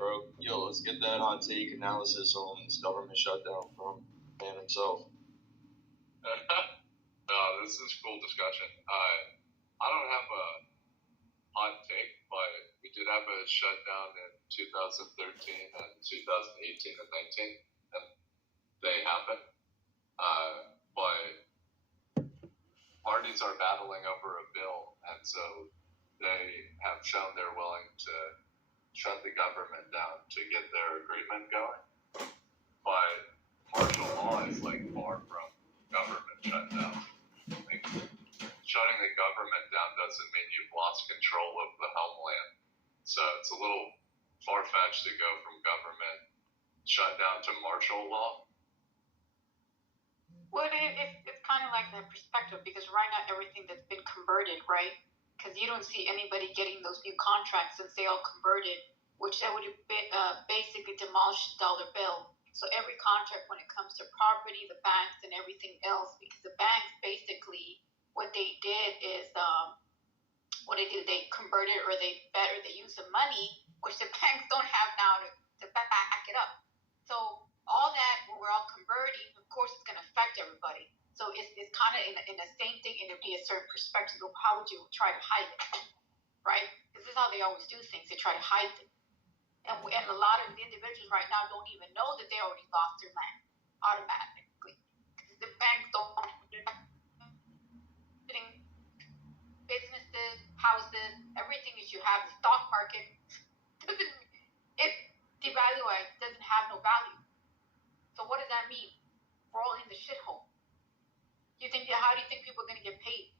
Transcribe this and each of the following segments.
bro. Yo, let's get that hot take analysis on this government shutdown from man himself. No, this is cool discussion. I don't have a hot take, but we did have a shutdown in 2013 and 2018 and 19, and they happened. But parties are battling over a bill, and so they have shown they're willing to shut the government down to get their agreement going. But martial law is like far from government shutdown. Like, shutting the government down doesn't mean you've lost control of the homeland. So it's a little far-fetched to go from government shutdown to martial law. Well, it's kind of like the perspective, because right now everything that's been converted, right? Because you don't see anybody getting those new contracts since they all converted, which that would have been, basically demolished the dollar bill. So every contract, when it comes to property, the banks and everything else, because the banks basically, what they did is, they converted, or they use the money, which the banks don't have now to back it up. So all that, when we're all converting, of course, it's going to affect everybody. So it's kind of in the same thing, and it'd be a certain perspective of how would you try to hide it, right? Because this is how they always do things. They try to hide it. And a lot of the individuals right now don't even know that they already lost their land automatically. The banks don't want businesses, houses, everything that you have, the stock market doesn't have no value. So what does that mean? We're all in the shithole. How do you think people are going to get paid?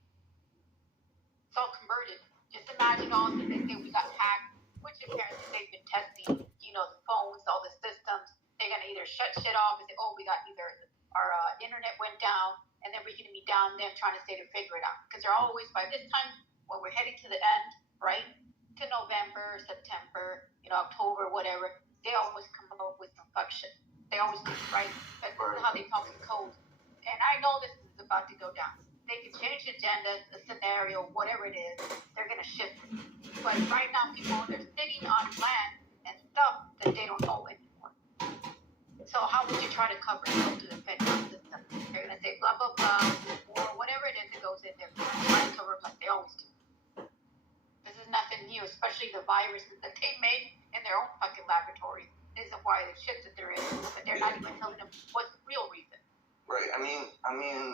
It's all converted. Just imagine all the things that we got hacked, which apparently they've been testing, the phones, all the systems. They're going to either shut shit off and say, oh, we got either our internet went down, and then we're going to be down there trying to figure it out. Because they're always, by this time, when we're heading to the end, right, to November, September, October, whatever, they always come up with some fuck shit. They always do, right? This is how they talk in code. And I know this is about to go down. They can change the agenda, the scenario, whatever it is, they're going to shift it. But right now, people, they're sitting on land and stuff that they don't know anymore. So how would you try to cover it up to the federal system? They're going to say blah, blah, blah, or whatever it is that goes in there. Try to cover up like they always do. This is nothing new, especially the viruses that they made in their own fucking laboratories. This is why the shit that they're in, but they're not even telling them what's the real reason. Right. I mean,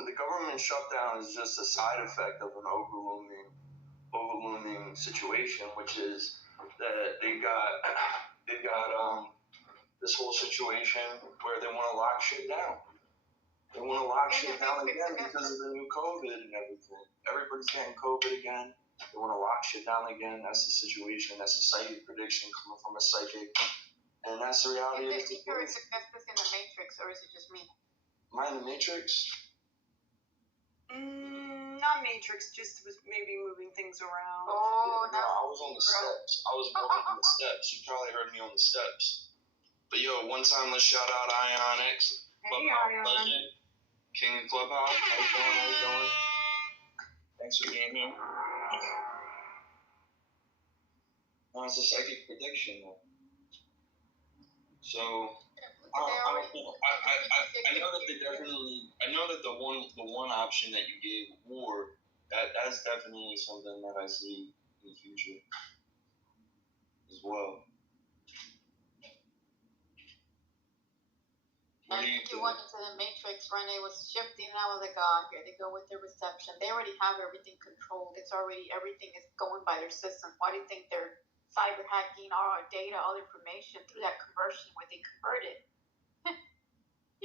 the government shutdown is just a side effect of an overlooming situation, which is that they've got this whole situation where they want to lock shit down. They want to lock shit down again because of the new COVID and everything. Everybody's getting COVID again. They want to lock shit down again. That's the situation. That's a psychic prediction coming from a psychic. And that's the reality of the situation. Is it in the Matrix, or is it just me? Am I in the Matrix? Not Matrix, just was maybe moving things around. Oh, no, I was on the steps. I was walking on the steps. You probably heard me on the steps. But yo, one time let's shout out Ionix, Clubhouse Legend, King of Clubhouse. How you doing? Thanks for being here. No, it's a psychic prediction, though. So I know that I know that the one option that you gave, war, that's definitely something that I see in the future as well. I think you went into the Matrix, Renee was shifting, and I was like, oh, here they go with their reception. They already have everything controlled. Everything is going by their system. Why do you think they're cyber hacking all our data, all information through that conversion where they convert it?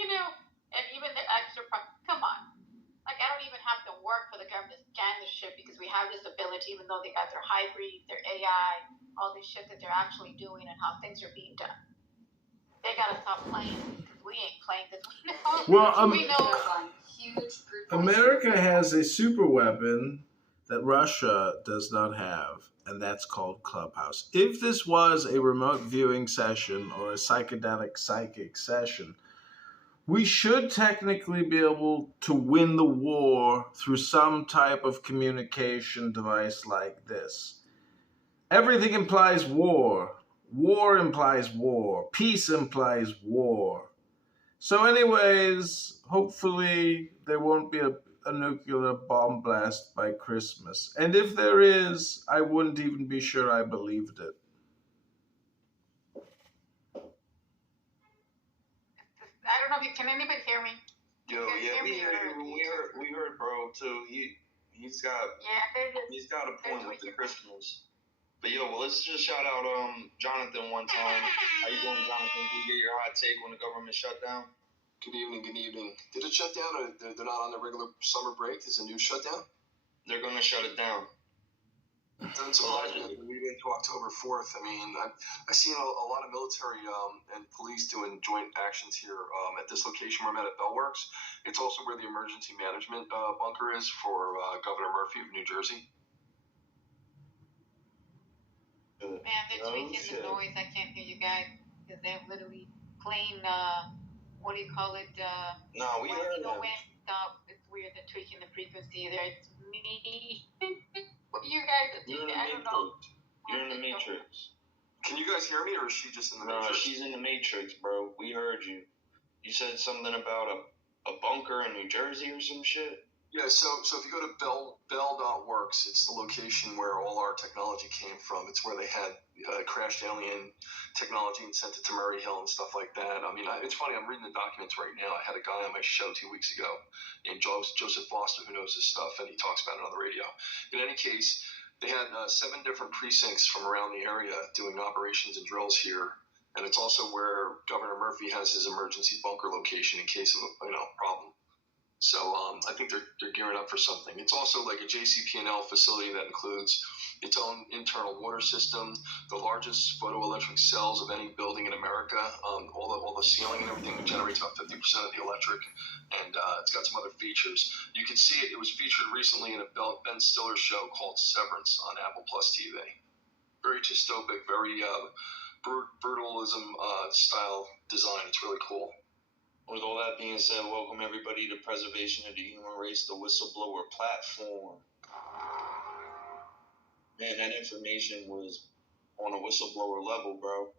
And even the extra, come on. Like, I don't even have to work for the government to scan this shit, because we have this ability, even though they got their hybrid, their AI, all this shit that they're actually doing and how things are being done. They gotta stop playing, because we ain't playing this. Well, we know America has a super weapon that Russia does not have, and that's called Clubhouse. If this was a remote viewing session or a psychedelic psychic session, we should technically be able to win the war through some type of communication device like this. Everything implies war. War implies war. Peace implies war. So, anyways, hopefully there won't be a nuclear bomb blast by Christmas. And if there is, I wouldn't even be sure I believed it. I don't know if you can anybody hear me? Yo, yeah, we heard, bro. Too. He's got a point with the Christmas. But yo, well, let's just shout out Jonathan one time. How you doing, Jonathan? Can you get your hot take when the government shut down? Good evening, good evening. Did it shut down, or they're not on the regular summer break? Is a new shutdown? They're gonna shut it down. Doesn't surprise me. We're into October 4th. I mean, I've seen a lot of military and police doing joint actions here at this location where I'm at Bellworks. It's also where the emergency management bunker is for Governor Murphy of New Jersey. Man, they're tweaking the noise. I can't hear you guys because they're literally playing, what do you call it? No, we heard them. Stop. It's weird. They're tweaking the frequency. There's me. What you guys are doing? I don't know. You're in the Matrix. Can you guys hear me, or is she just in the No, Matrix? she's in the Matrix, bro. We heard you. You said something about a bunker in New Jersey or some shit? Yeah, so if you go to Bell.works, it's the location where all our technology came from. It's where they had crashed alien technology and sent it to Murray Hill and stuff like that. I mean, it's funny, I'm reading the documents right now. I had a guy on my show 2 weeks ago named Joseph Foster who knows this stuff, and he talks about it on the radio. In any case, they had 7 different precincts from around the area doing operations and drills here. And it's also where Governor Murphy has his emergency bunker location in case of a problem. So I think they're gearing up for something. It's also like a JCP&L facility that includes its own internal water system, the largest photoelectric cells of any building in America. All the ceiling and everything generates about 50% of the electric, and it's got some other features. You can see it. It was featured recently in a Ben Stiller show called Severance on Apple Plus TV. Very dystopic, very brutalism style design. It's really cool. With all that being said, welcome everybody to Preservation of the Human Race, the Whistleblower Platform. Man, that information was on a whistleblower level, bro.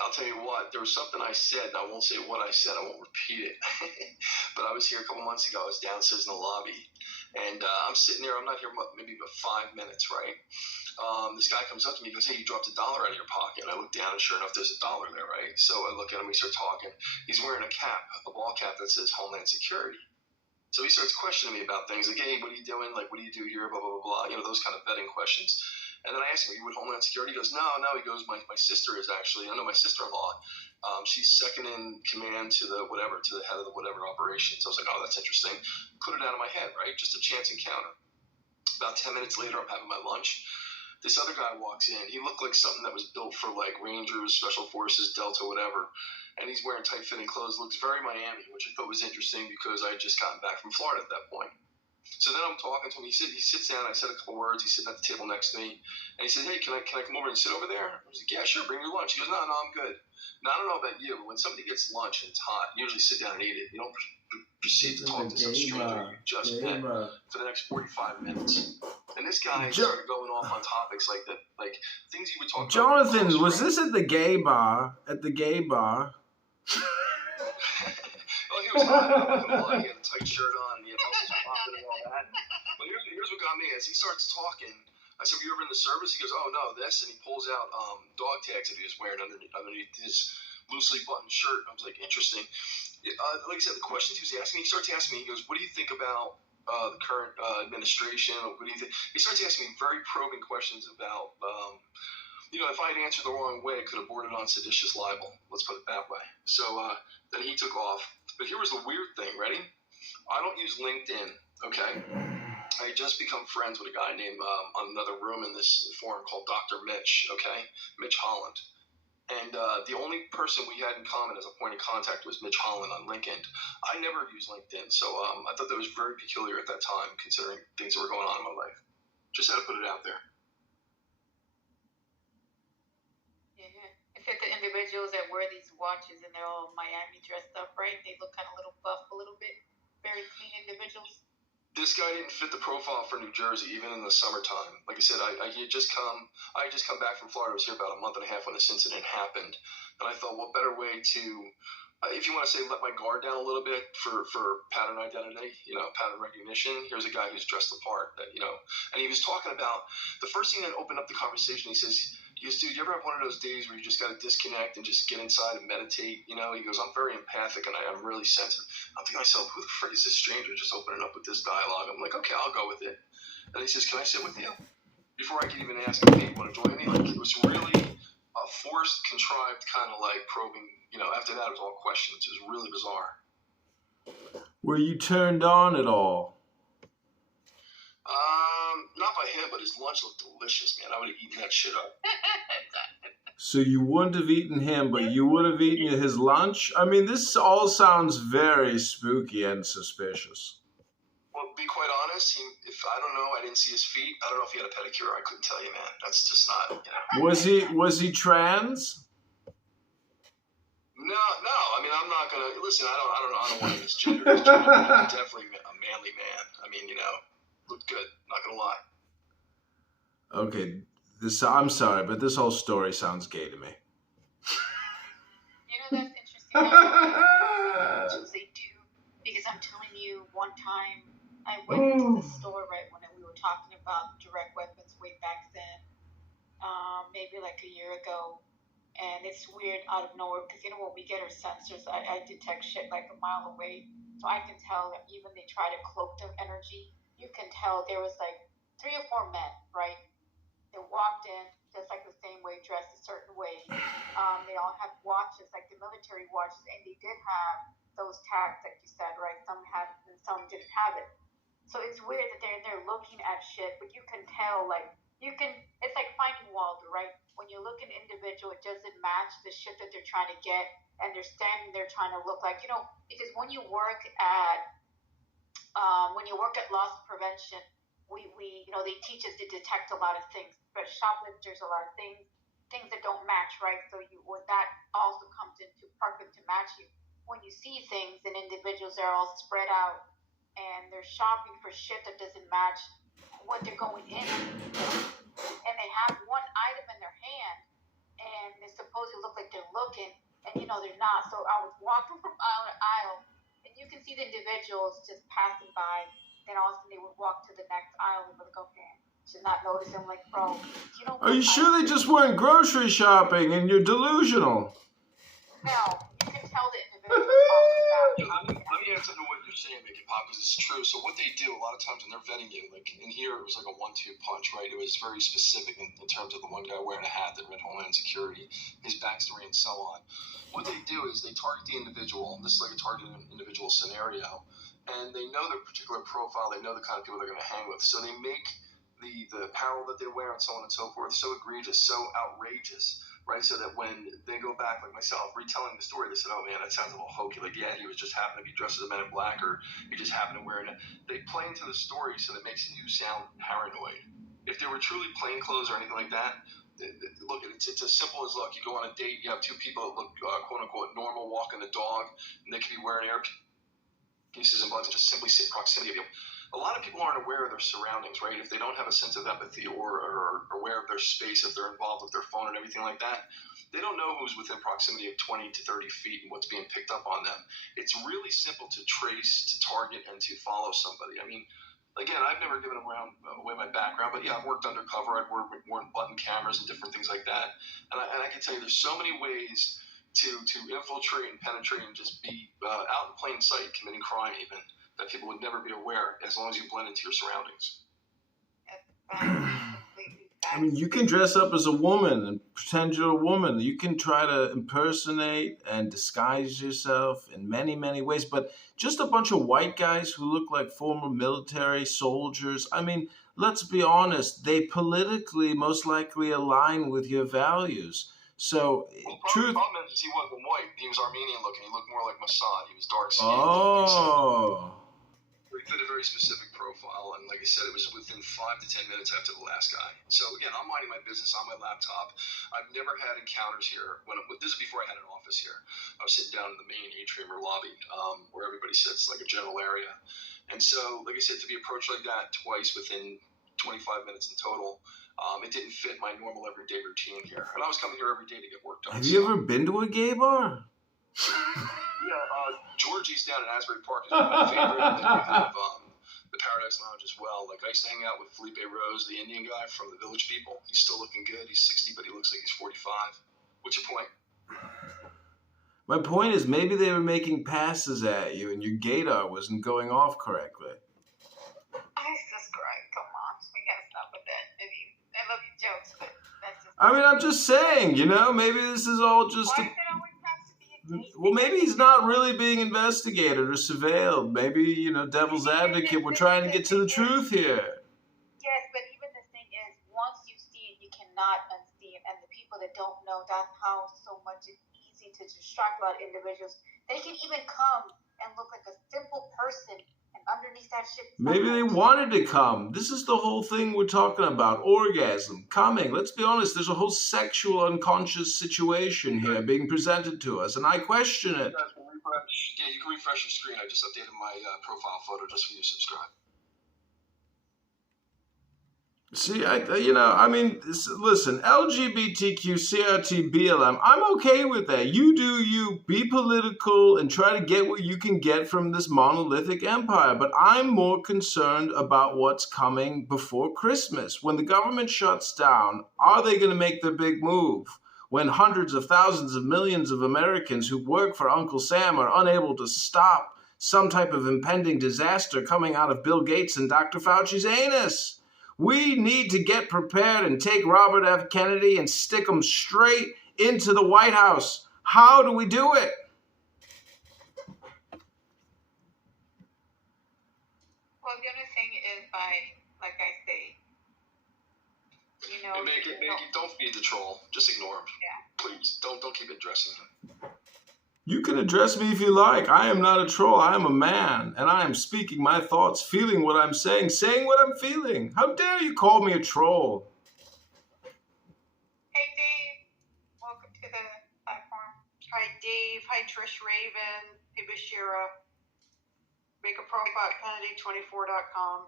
I'll tell you what, there was something I said, and I won't say what I said, I won't repeat it. But I was here a couple months ago, I was downstairs in the lobby, and I'm sitting there, I'm not here maybe about 5 minutes, right? This guy comes up to me, he goes, hey, you dropped $1 out of your pocket. And I look down, and sure enough, there's $1 there, right? So I look at him, we start talking. He's wearing a cap, a ball cap that says Homeland Security. So he starts questioning me about things, like, hey, what are you doing? Like, what do you do here? Blah, blah, blah, blah. You know, those kind of vetting questions. And then I asked him, are you with Homeland Security? He goes, no. He goes, my sister is actually, I know my sister-in-law. She's second in command to the head of the whatever operations. I was like, oh, that's interesting. Put it out of my head, right? Just a chance encounter. About 10 minutes later, I'm having my lunch. This other guy walks in. He looked like something that was built for like Rangers, Special Forces, Delta, whatever. And he's wearing tight-fitting clothes. Looks very Miami, which I thought was interesting because I had just gotten back from Florida at that point. So then I'm talking to him. He sits down. I said a couple words. He's sitting at the table next to me. And he said, hey, can I come over and sit over there? I was like, yeah, sure. Bring your lunch. He goes, no, I'm good. Now, I don't know about you, but when somebody gets lunch and it's hot, you usually sit down and eat it. You don't proceed to talk to some stranger you just met for the next 45 minutes. And this guy started going off on topics like that, like things he would talk about. Jonathan, was this at the gay bar? At the gay bar? Well, he was hot. I'm not gonna lie. He had a tight shirt on, and he had muscles popping and all that. But here's what got me. As he starts talking, I said, were you ever in the service? He goes, oh, no, this. And he pulls out dog tags that he was wearing underneath his loosely buttoned shirt. I was like, interesting. Like I said, the questions he was asking me, he starts asking me, he goes, what do you think about the current administration? What do you think? He starts asking me very probing questions about, if I had answered the wrong way, I could have bordered on seditious libel. Let's put it that way. So then he took off. But here was the weird thing. Ready? I don't use LinkedIn, okay? I had just become friends with a guy named on another room in this forum called Dr. Mitch, okay? Mitch Holland. And the only person we had in common as a point of contact was Mitch Holland on LinkedIn. I never used LinkedIn, so I thought that was very peculiar at that time, considering things that were going on in my life. Just had to put it out there. Yeah. It's like the individuals that wear these watches and they're all Miami dressed up, right? They look kind of a little buff a little bit. Very clean individuals. This guy didn't fit the profile for New Jersey, even in the summertime. Like I said, I had just come back from Florida. I was here about a month and a half when this incident happened, and I thought, what better way to, if you want to say, let my guard down a little bit for pattern identity, pattern recognition. Here's a guy who's dressed the part, and he was talking about the first thing that opened up the conversation. He goes, dude, you ever have one of those days where you just got to disconnect and just get inside and meditate? He goes, I'm very empathic and I'm really sensitive. I'm thinking to myself, who the frick is this stranger just opening up with this dialogue? I'm like, okay, I'll go with it. And he says, can I sit with you? Before I could even ask him, hey, you want to join me? Like, it was really a forced, contrived kind of like probing. After that, it was all questions. It was really bizarre. Were you turned on at all? Not by him, but his lunch looked delicious, man. I would have eaten that shit up. So you wouldn't have eaten him, but you would have eaten his lunch? I mean, this all sounds very spooky and suspicious. Well, to be quite honest, I don't know. I didn't see his feet. I don't know if he had a pedicure. I couldn't tell you, man. That's just not, Was he trans? No. I mean, I'm not gonna listen. I don't want to misgender his gender. He's definitely a manly man. I mean, looked good. Not gonna lie. Okay, I'm sorry, but this whole story sounds gay to me. That's interesting. That's they do, because I'm telling you, one time I went to the store right when we were talking about direct weapons way back then, maybe like a year ago, and it's weird out of nowhere because when we get our sensors, I detect shit like a mile away, so I can tell that even they try to cloak their energy. You can tell there was like 3 or 4 men, right? They walked in just like the same way, dressed a certain way. They all had watches, like the military watches, and they did have those tags, like you said, right? Some had it and some didn't have it. So it's weird that they're looking at shit, but you can tell, it's like finding Waldo, right? When you look at an individual, it doesn't match the shit that they're trying to get, and they're standing there trying to look like, because when you work at loss prevention, we they teach us to detect a lot of things, but shoplifters, a lot of things that don't match, right? So that also comes into perfect to match you. When you see things and individuals are all spread out and they're shopping for shit that doesn't match what they're going in, and they have one item in their hand and they supposedly look like they're looking, and they're not. So I was walking from aisle to aisle, and you can see the individuals just passing by. And all of a sudden they would walk to the next aisle and be like, okay, should not notice him. Like, bro, Are you sure they just weren't grocery shopping and you're delusional? No, you can tell the individual talking about. Let me answer to what you're saying, Mickey Pop, because it's true. So what they do a lot of times when they're vetting you, like in here it was like a 1-2 punch, right? It was very specific in terms of the one guy wearing a hat that read Homeland Security, his backstory, and so on. What they do is they target the individual. This is like a targeted individual scenario. And they know their particular profile. They know the kind of people they're going to hang with. So they make the apparel that they wear and so on and so forth so egregious, so outrageous, right? So that when they go back, like myself, retelling the story, they said, oh, man, that sounds a little hokey. Like, yeah, he was just happened to be dressed as a Man in Black, or he just happened to wear it. They play into the story so that it makes you sound paranoid. If they were truly plain clothes or anything like that, look, it's as simple as, look, you go on a date, you have 2 people that look, quote-unquote, normal, walking the dog, and they could be wearing pieces and buttons and just simply sit proximity of you. A lot of people aren't aware of their surroundings, right? If they don't have a sense of empathy or aware of their space, if they're involved with their phone and everything like that, they don't know who's within proximity of 20 to 30 feet and what's being picked up on them. It's really simple to trace, to target, and to follow somebody. I mean, again, I've never given away my background, but yeah, I've worked undercover. I've worn button cameras and different things like that. And I can tell you there's so many ways to infiltrate and penetrate and just be out in plain sight committing crime even, that people would never be aware as long as you blend into your surroundings. I mean, you can dress up as a woman and pretend you're a woman. You can try to impersonate and disguise yourself in many, many ways. But just a bunch of white guys who look like former military soldiers, I mean, let's be honest, they politically most likely align with your values. So, the problem is he wasn't white. He was Armenian looking. He looked more like Mossad. He was dark skinned. Oh. We fit a very specific profile, and like I said, it was within 5 to 10 minutes after the last guy. So again, I'm minding my business on my laptop. I've never had encounters here. This is before I had an office here. I was sitting down in the main atrium or lobby where everybody sits, like a general area. And so, like I said, to be approached like that twice within 25 minutes in total, it didn't fit my normal everyday routine here. And I was coming here every day to get work done. Have you ever been to a gay bar? Yeah, Georgie's down in Asbury Park is my favorite. And then you have the Paradise Lounge as well. Like, I used to hang out with Felipe Rose, the Indian guy from the Village People. He's still looking good. He's 60, but he looks like he's 45. What's your point? My point is maybe they were making passes at you and your gaydar wasn't going off correctly. Jesus Christ, come on. We gotta stop with that. I mean, I love your jokes, but that's just... I mean, I'm just saying, maybe this is all just... Why does it always have to be a case? Well, maybe he's not really being investigated or surveilled. Maybe, devil's advocate, we're trying to get to the truth here. Yes, but even the thing is, once you see it, you cannot unsee it. And the people that don't know, that's how so much it's easy to distract a lot of individuals. They can even come and look like a simple person, and underneath that shit... Maybe they wanted to come. This is the whole thing we're talking about. Orgasm, coming. Let's be honest, there's a whole sexual unconscious situation here being presented to us, and I question it. Yeah, you can refresh your screen. I just updated my profile photo just for you to subscribe. See, listen, LGBTQ, CRT, BLM, I'm okay with that. You do you, be political, and try to get what you can get from this monolithic empire. But I'm more concerned about what's coming before Christmas. When the government shuts down, are they going to make their big move? When hundreds of thousands of millions of Americans who work for Uncle Sam are unable to stop some type of impending disaster coming out of Bill Gates and Dr. Fauci's anus? We need to get prepared and take Robert F. Kennedy and stick him straight into the White House. How do we do it? Well, the other thing is by, like I say, And make it, don't feed the troll. Just ignore him. Yeah. Please, don't keep addressing him. You can address me if you like. I am not a troll. I am a man, and I am speaking my thoughts, feeling what I'm saying what I'm feeling. How dare you call me a troll? Hey, Dave. Welcome to the platform. Hi, Dave. Hi, Trish Raven. Hey, Bashira. Make a profile at Kennedy24.com.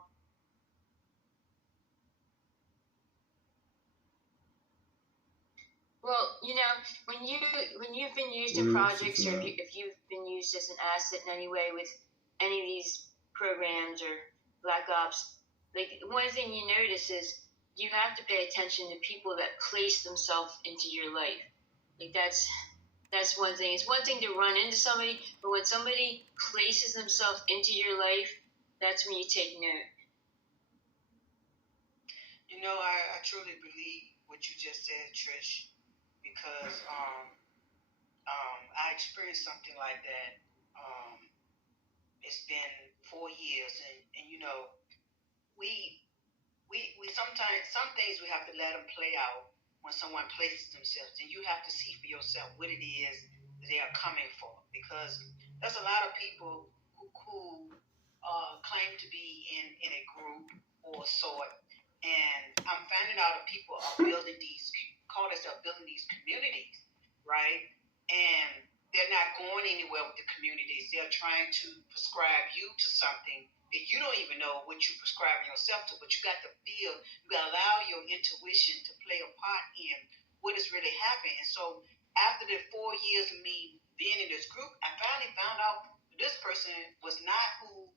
Well, when you've been used in projects, or if you've been used as an asset in any way with any of these programs or Black Ops, like, one thing you notice is you have to pay attention to people that place themselves into your life. Like, that's one thing. It's one thing to run into somebody, but when somebody places themselves into your life, that's when you take note. I truly believe what you just said, Trish, because I experienced something like that. It's been 4 years, and we sometimes, some things we have to let them play out when someone places themselves, and you have to see for yourself what it is they are coming for, because there's a lot of people who claim to be in a group or sort, and I'm finding out that people are building call themselves building these communities, right? And they're not going anywhere with the communities. They're trying to prescribe you to something that you don't even know what you're prescribing yourself to, but you got to feel, you got to allow your intuition to play a part in what is really happening. And so after the 4 years of me being in this group, I finally found out that this person was not who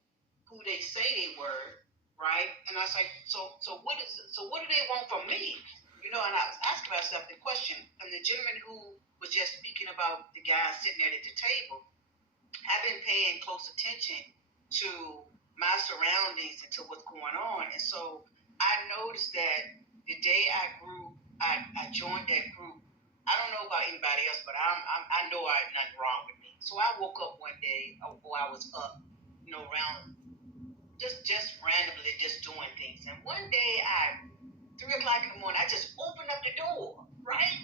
they say they were, right? And I was like, so what do they want from me? And I was asking myself the question, and the gentleman who was just speaking about the guy sitting there at the table, I've been paying close attention to my surroundings and to what's going on. And so I noticed that the day I joined that group, I don't know about anybody else, but I know I had nothing wrong with me. So I woke up one day, or I was up, around just randomly just doing things. And one day 3 o'clock in the morning, I just opened up the door, right?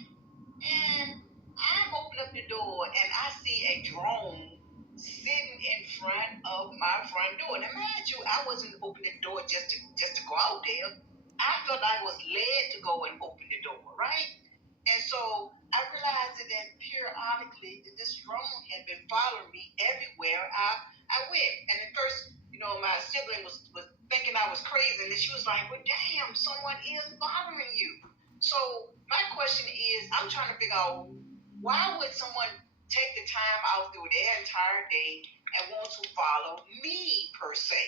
And I opened up the door and I see a drone sitting in front of my front door. Now, mind you, I wasn't opening the door just to go out there. I felt I was led to go and open the door, right? And so I realized that periodically that this drone had been following me everywhere I went. And at first, my sibling was thinking I was crazy, and then she was like, well, damn, someone is bothering you. So my question is, I'm trying to figure out, why would someone take the time out through their entire day and want to follow me per se,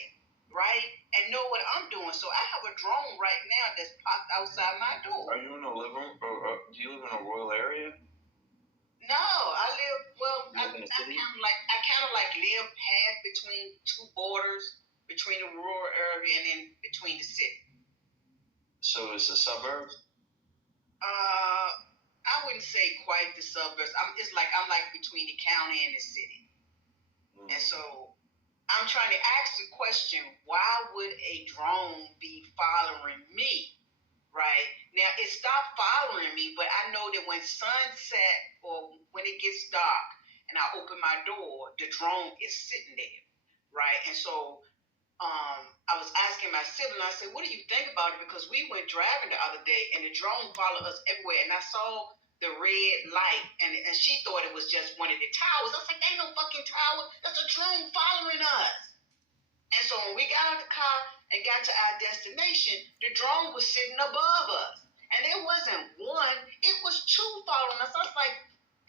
right? And know what I'm doing. So I have a drone right now that's popped outside my door. Are you in a living, or do you live in a rural area? No, I live, well, I live in a kind city? of like live half between two borders, between the rural area and then between the city. So it's a suburb? I wouldn't say quite the suburbs. I'm like between the county and the city. And so I'm trying to ask the question, why would a drone be following me? Right? Now, it stopped following me, but I know that when sunset or when it gets dark and I open my door, the drone is sitting there. Right? And so I was asking my sibling, I said, what do you think about it? Because we went driving the other day and the drone followed us everywhere. And I saw the red light and she thought it was just one of the towers. I was like, ain't no fucking tower. That's a drone following us. And so when we got out of the car and got to our destination, the drone was sitting above us. And it wasn't one, it was two following us. I was like,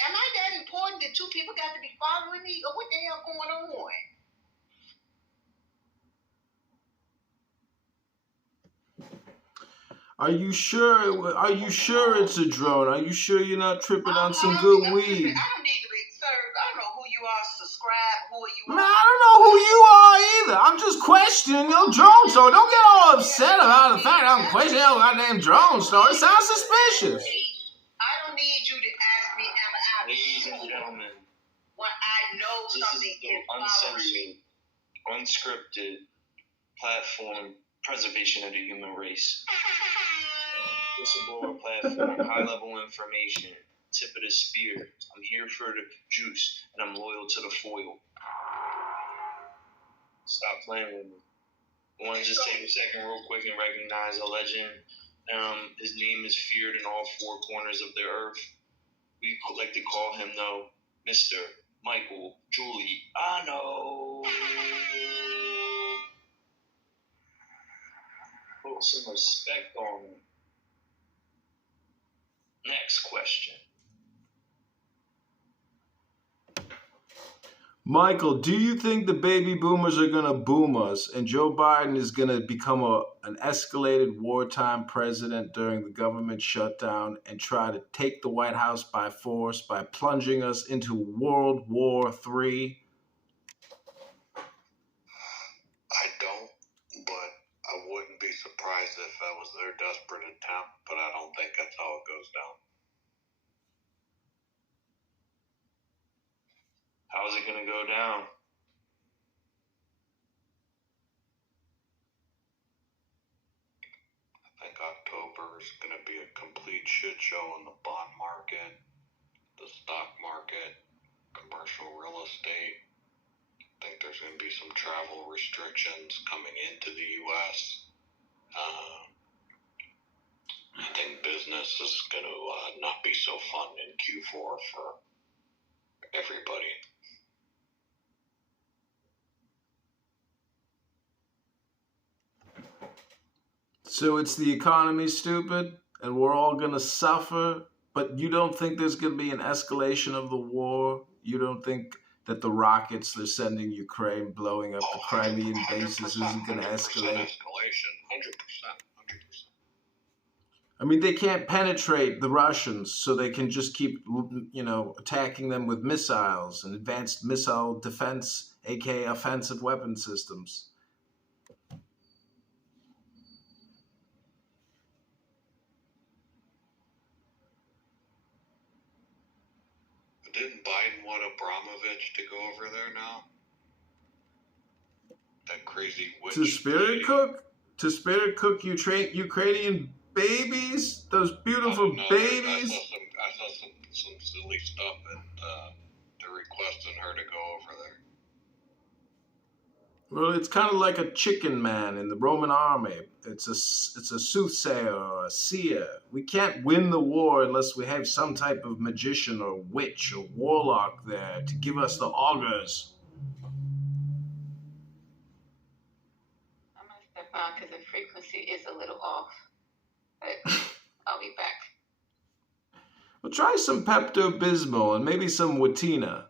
am I that important that two people got to be following me? Or what the hell going on? Are you sure? Are you sure it's a drone? Are you sure you're not tripping on some good weed? I don't need to be served. I don't know who you are. Subscribe. Who are you? Man, I don't know who you are either. I'm just questioning your drone store. Don't get all upset about the fact I'm questioning your goddamn drone store. It sounds suspicious. I don't need you to ask me, am I out? Ladies and gentlemen, when I know this something is the is following me. uncensored, unscripted platform preservation of the human race. Whistleblower platform, high-level information, tip of the spear. I'm here for the juice, and I'm loyal to the foil. Stop playing with me. I want to just take a second real quick and recognize a legend. His name is feared in all four corners of the earth. We like to call him, though, Mr. Michael Giuliano. Put some respect on him. Next question. Michael, do you think the baby boomers are going to boom us and Joe Biden is going to become an escalated wartime president during the government shutdown and try to take the White House by force by plunging us into World War III? I don't, but I wouldn't be surprised if that was their desperate attempt, but I don't think that's how it goes down. How's it going to go down? I think October is going to be a complete shit show in the bond market, the stock market, commercial real estate. I think there's going to be some travel restrictions coming into the U.S. I think business is going to not be so fun in Q4 for everybody. So it's the economy, stupid, and we're all going to suffer, but you don't think there's going to be an escalation of the war? You don't think that the rockets they're sending Ukraine blowing up the Crimean bases isn't going to escalate? 100%. I mean, they can't penetrate the Russians, so they can just keep, attacking them with missiles and advanced missile defense, aka offensive weapon systems. Didn't Biden want Abramovich to go over there now? That crazy witch. To spirit cook Ukrainian babies? Those beautiful babies? I saw some silly stuff that they're requesting her to go over there. Well, it's kind of like a chicken man in the Roman army. It's a soothsayer or a seer. We can't win the war unless we have some type of magician or witch or warlock there to give us the augurs. I'm gonna step out because the frequency is a little off. But I'll be back. Well, try some Pepto-Bismol and maybe some Watina.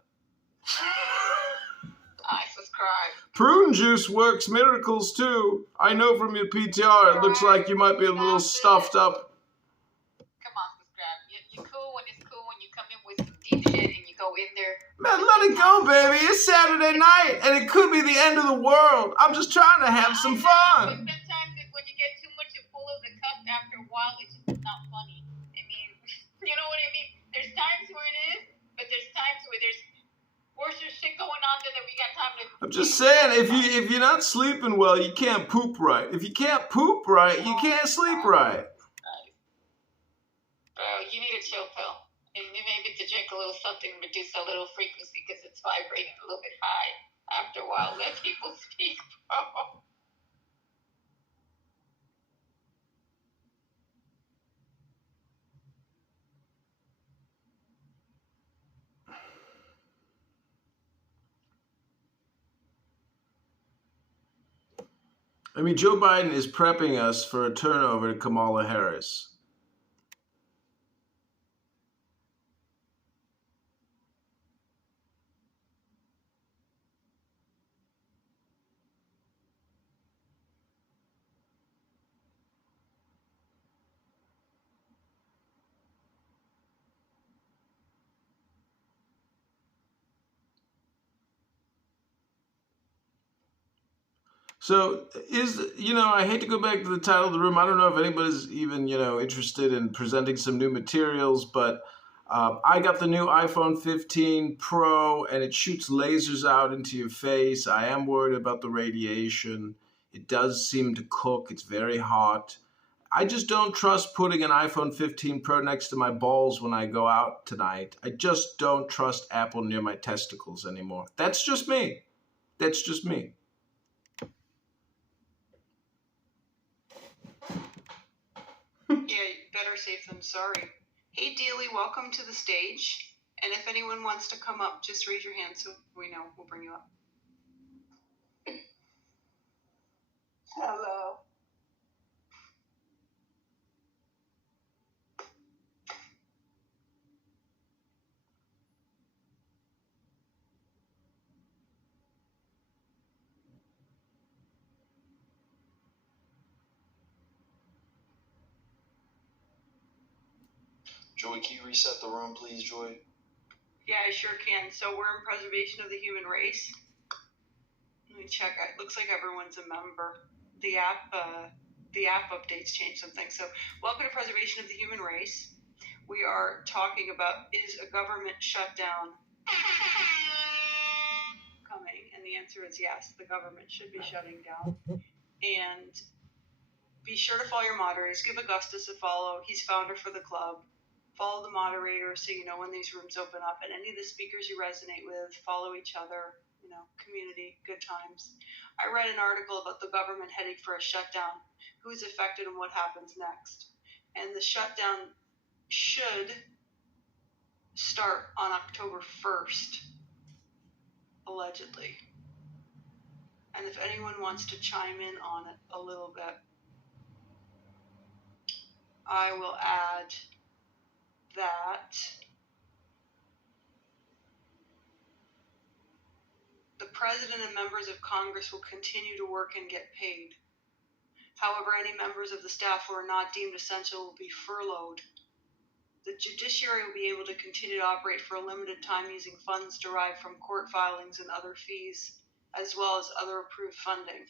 I subscribe. Prune juice works miracles too. I know from your PTR, it looks like you might be a little stuffed up. Come on, subscribe. You're cool when it's cool when you come in with some deep shit and you go in there. Man, let it go, baby. It's Saturday night, and it could be the end of the world. I'm just trying to have some fun. But sometimes when you get too much full of the cup, after a while, it's just not funny. I mean, you know what I mean? There's times where it is, but there's times where there's worse shit going on than we got time to. I'm just saying, if you're not sleeping well, you can't poop right. If you can't poop right, you can't sleep right. Bro, you need a chill pill. And maybe to drink a little something, reduce a little frequency because it's vibrating a little bit high. After a while, let people speak, bro. I mean, Joe Biden is prepping us for a turnover to Kamala Harris. So I hate to go back to the title of the room. I don't know if anybody's even, interested in presenting some new materials, but I got the new iPhone 15 Pro and it shoots lasers out into your face. I am worried about the radiation. It does seem to cook. It's very hot. I just don't trust putting an iPhone 15 Pro next to my balls when I go out tonight. I just don't trust Apple near my testicles anymore. That's just me. That's just me. Yeah, better safe than sorry. Hey, Dealey, welcome to the stage. And if anyone wants to come up, just raise your hand so we know. We'll bring you up. Hello. Joy, can you reset the room, please, Joy? Yeah, I sure can. So we're in preservation of the human race. Let me check. It looks like everyone's a member. The app updates changed something. So welcome to preservation of the human race. We are talking about, is a government shutdown coming? And the answer is yes, the government should be shutting down. And be sure to follow your moderators. Give Augustus a follow. He's founder for the club. Follow the moderator so you know when these rooms open up. And any of the speakers you resonate with, follow each other. Community, good times. I read an article about the government heading for a shutdown. Who's affected and what happens next? And the shutdown should start on October 1st, allegedly. And if anyone wants to chime in on it a little bit, I will add that the president and members of Congress will continue to work and get paid. However, any members of the staff who are not deemed essential will be furloughed. The judiciary will be able to continue to operate for a limited time using funds derived from court filings and other fees, as well as other approved funding.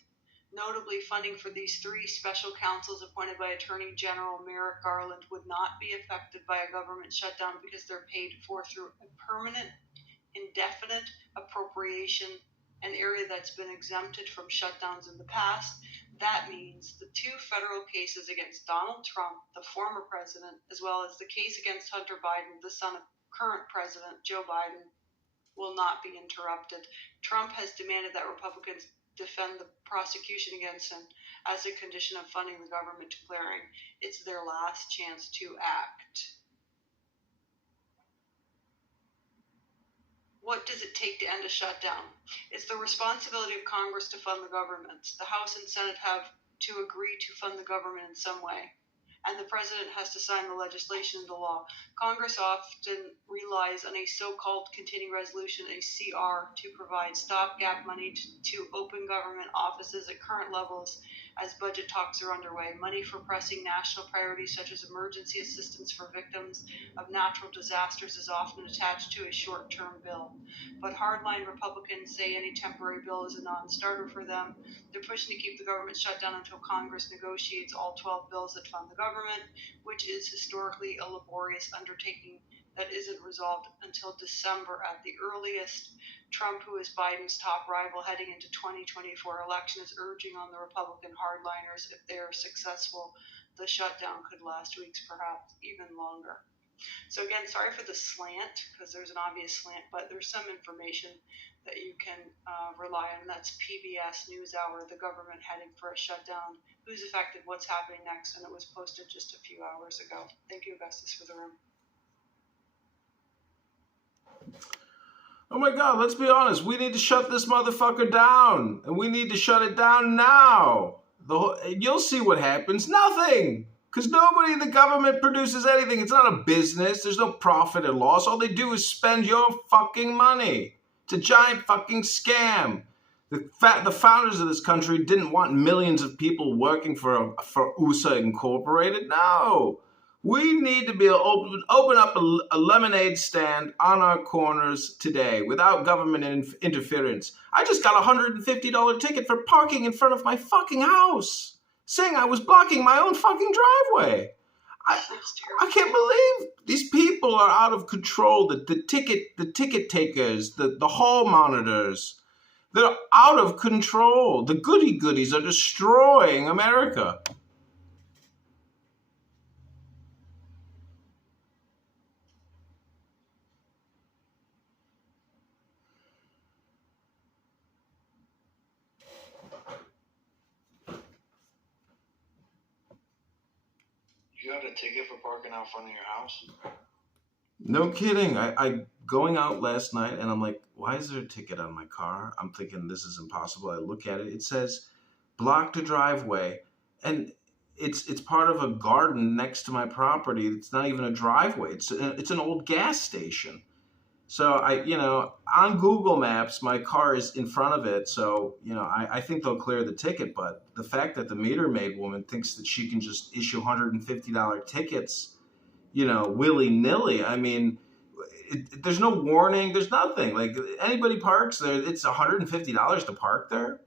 Notably, funding for these 3 special counsels appointed by Attorney General Merrick Garland would not be affected by a government shutdown because they're paid for through a permanent, indefinite appropriation, an area that's been exempted from shutdowns in the past. That means the 2 federal cases against Donald Trump, the former president, as well as the case against Hunter Biden, the son of current president Joe Biden, will not be interrupted. Trump has demanded that Republicans defend the prosecution against him as a condition of funding the government, declaring it's their last chance to act. What does it take to end a shutdown? It's the responsibility of Congress to fund the government. The House and Senate have to agree to fund the government in some way, and the president has to sign the legislation into law. Congress often relies on a so-called continuing resolution, a CR, to provide stopgap money to open government offices at current levels as budget talks are underway. Money for pressing national priorities such as emergency assistance for victims of natural disasters is often attached to a short-term bill. But hardline Republicans say any temporary bill is a non-starter for them. They're pushing to keep the government shut down until Congress negotiates all 12 bills that fund the government, which is historically a laborious undertaking that isn't resolved until December at the earliest. Trump, who is Biden's top rival heading into 2024 election, is urging on the Republican hardliners, if they are successful, the shutdown could last weeks, perhaps even longer. So again, sorry for the slant, because there's an obvious slant, but there's some information that you can rely on. That's PBS NewsHour, the government heading for a shutdown. Who's affected? What's happening next? And it was posted just a few hours ago. Thank you, Augustus, for the room. Oh my God, let's be honest. We need to shut this motherfucker down. And we need to shut it down now. You'll see what happens. Nothing. Because nobody in the government produces anything. It's not a business. There's no profit or loss. All they do is spend your fucking money. It's a giant fucking scam. The founders of this country didn't want millions of people working for USA Incorporated. No. We need to be open up a lemonade stand on our corners today without government interference. I just got a $150 ticket for parking in front of my fucking house, saying I was blocking my own fucking driveway. I can't believe these people are out of control. The ticket takers, the hall monitors, they're out of control. The goody-goodies are destroying America. You got a ticket for parking out front of your house? No kidding. I going out last night and I'm like, why is there a ticket on my car? I'm thinking this is impossible. I look at it. It says blocked a driveway, and it's part of a garden next to my property. It's not even a driveway. It's an old gas station. So on Google Maps, my car is in front of it. So, I think they'll clear the ticket. But the fact that the meter maid woman thinks that she can just issue $150 tickets, willy-nilly. I mean, there's no warning. There's nothing. Like, anybody parks there, it's $150 to park there.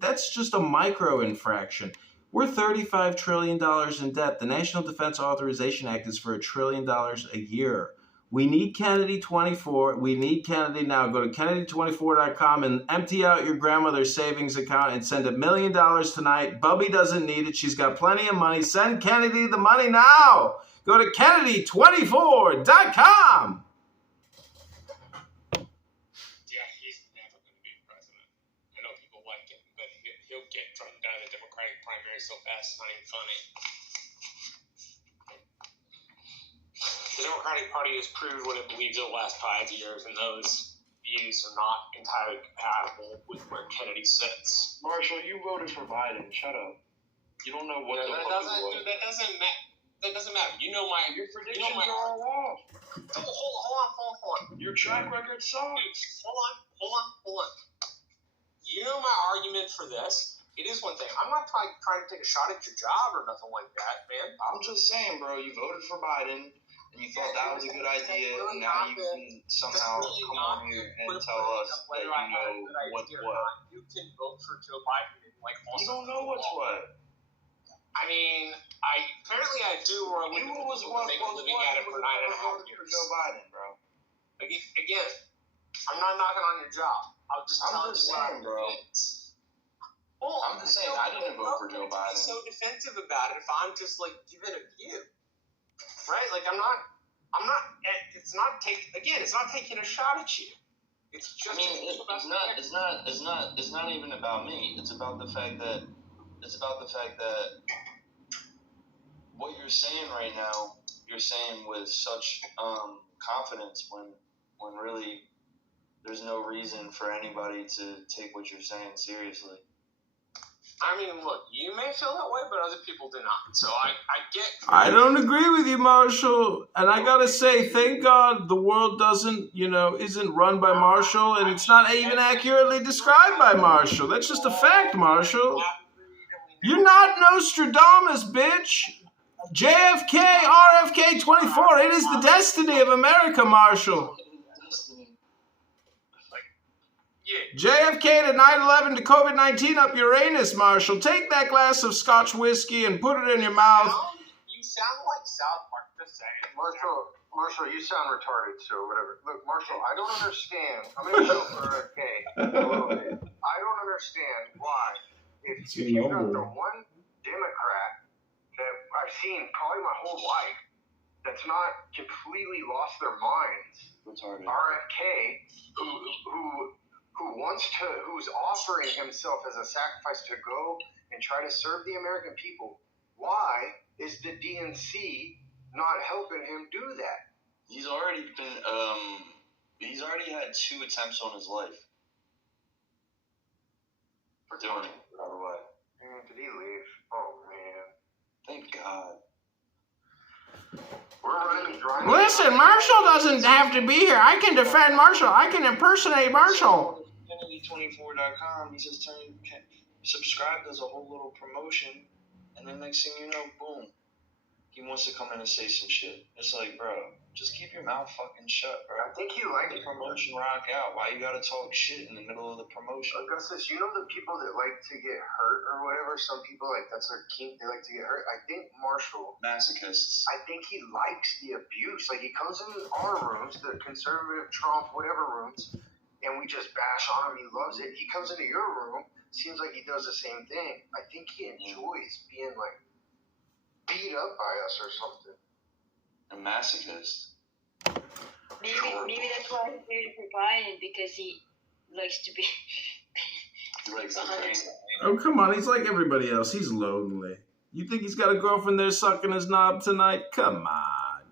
That's just a micro infraction. We're $35 trillion in debt. The National Defense Authorization Act is for $1 trillion a year. We need Kennedy 24. We need Kennedy now. Go to Kennedy24.com and empty out your grandmother's savings account and send $1 million tonight. Bubby doesn't need it. She's got plenty of money. Send Kennedy the money now. Go to Kennedy24.com. Yeah, he's never going to be president. I know people like him, but he'll get drummed down the Democratic primary so fast it's not even funny. The Democratic Party has proved what it believes over the last 5 years, and those views are not entirely compatible with where Kennedy sits. Marshall, you voted for Biden. Shut up. You don't know what the fuck it was. That doesn't matter. You know my... Your predictions are all off. Hold on. Your track record sucks. Hold on. You know my argument for this? It is one thing. I'm not trying to take a shot at your job or nothing like that, man. I'm just saying, bro, you voted for Biden. And you thought that was a good idea, and now you can somehow come on here and tell us that you know what's what. You can vote for Joe Biden and you don't know what's what. I mean, apparently I do, or I would make a living at it for 9.5 years. For Joe Biden, bro. Again, I'm not knocking on your job. I'm just telling you what bro. I'm just saying, I didn't vote for Joe Biden. I'm so defensive about it if I'm just giving a view. Right? It's not taking a shot at you. It's I just mean, it's not even about me. It's about the fact that what you're saying right now, you're saying with such confidence when really there's no reason for anybody to take what you're saying seriously. I mean, look, you may feel that way, but other people do not. So I get. I don't agree with you, Marshall. And I gotta say, thank God the world isn't run by Marshall, and it's not even accurately described by Marshall. That's just a fact, Marshall. You're not Nostradamus, bitch. JFK, RFK 24. It is the destiny of America, Marshall. JFK to 9/11 to COVID-19 up Uranus, Marshall. Take that glass of Scotch whiskey and put it in your mouth. You sound like South Park. Just saying. Marshall, you sound retarded, so whatever. Look, Marshall, I don't understand. I'm going to go for RFK a little bit. I don't understand why, if you got the one Democrat that I've seen probably my whole life that's not completely lost their minds, Retarded. RFK, who's offering himself as a sacrifice to go and try to serve the American people. Why is the DNC not helping him do that? He's already had 2 attempts on his life for doing it, by the way. Man, did he leave? Oh man. Thank God. We're running dry. Listen, Marshall doesn't have to be here. I can defend Marshall. I can impersonate Marshall. Kennedy24.com, he says subscribe, does a whole little promotion, and then next thing you know, boom, he wants to come in and say some shit. It's like, bro, just keep your mouth fucking shut, bro. I think he liked the promotion rock out. Why you gotta talk shit in the middle of the promotion? Augustus, you know the people that like to get hurt or whatever? Some people, like, that's their kink, they like to get hurt. I think Marshall, masochists. I think he likes the abuse. Like, he comes into our rooms, the conservative, Trump, whatever rooms, and we just bash on him. He loves it. He comes into your room, seems like he does the same thing. I think he enjoys being, like, beat up by us or something. A masochist. Maybe that's why he's here for Biden, because he likes to be. He likes to train. Oh, come on. He's like everybody else. He's lonely. You think he's got a girlfriend there sucking his knob tonight? Come on.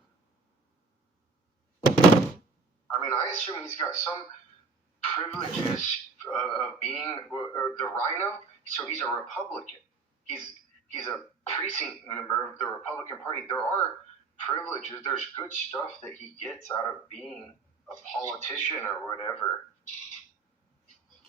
I mean, I assume he's got some privileges of being the Rhino. So he's a Republican. He's a precinct member of the Republican Party. There are privileges. There's good stuff that he gets out of being a politician or whatever.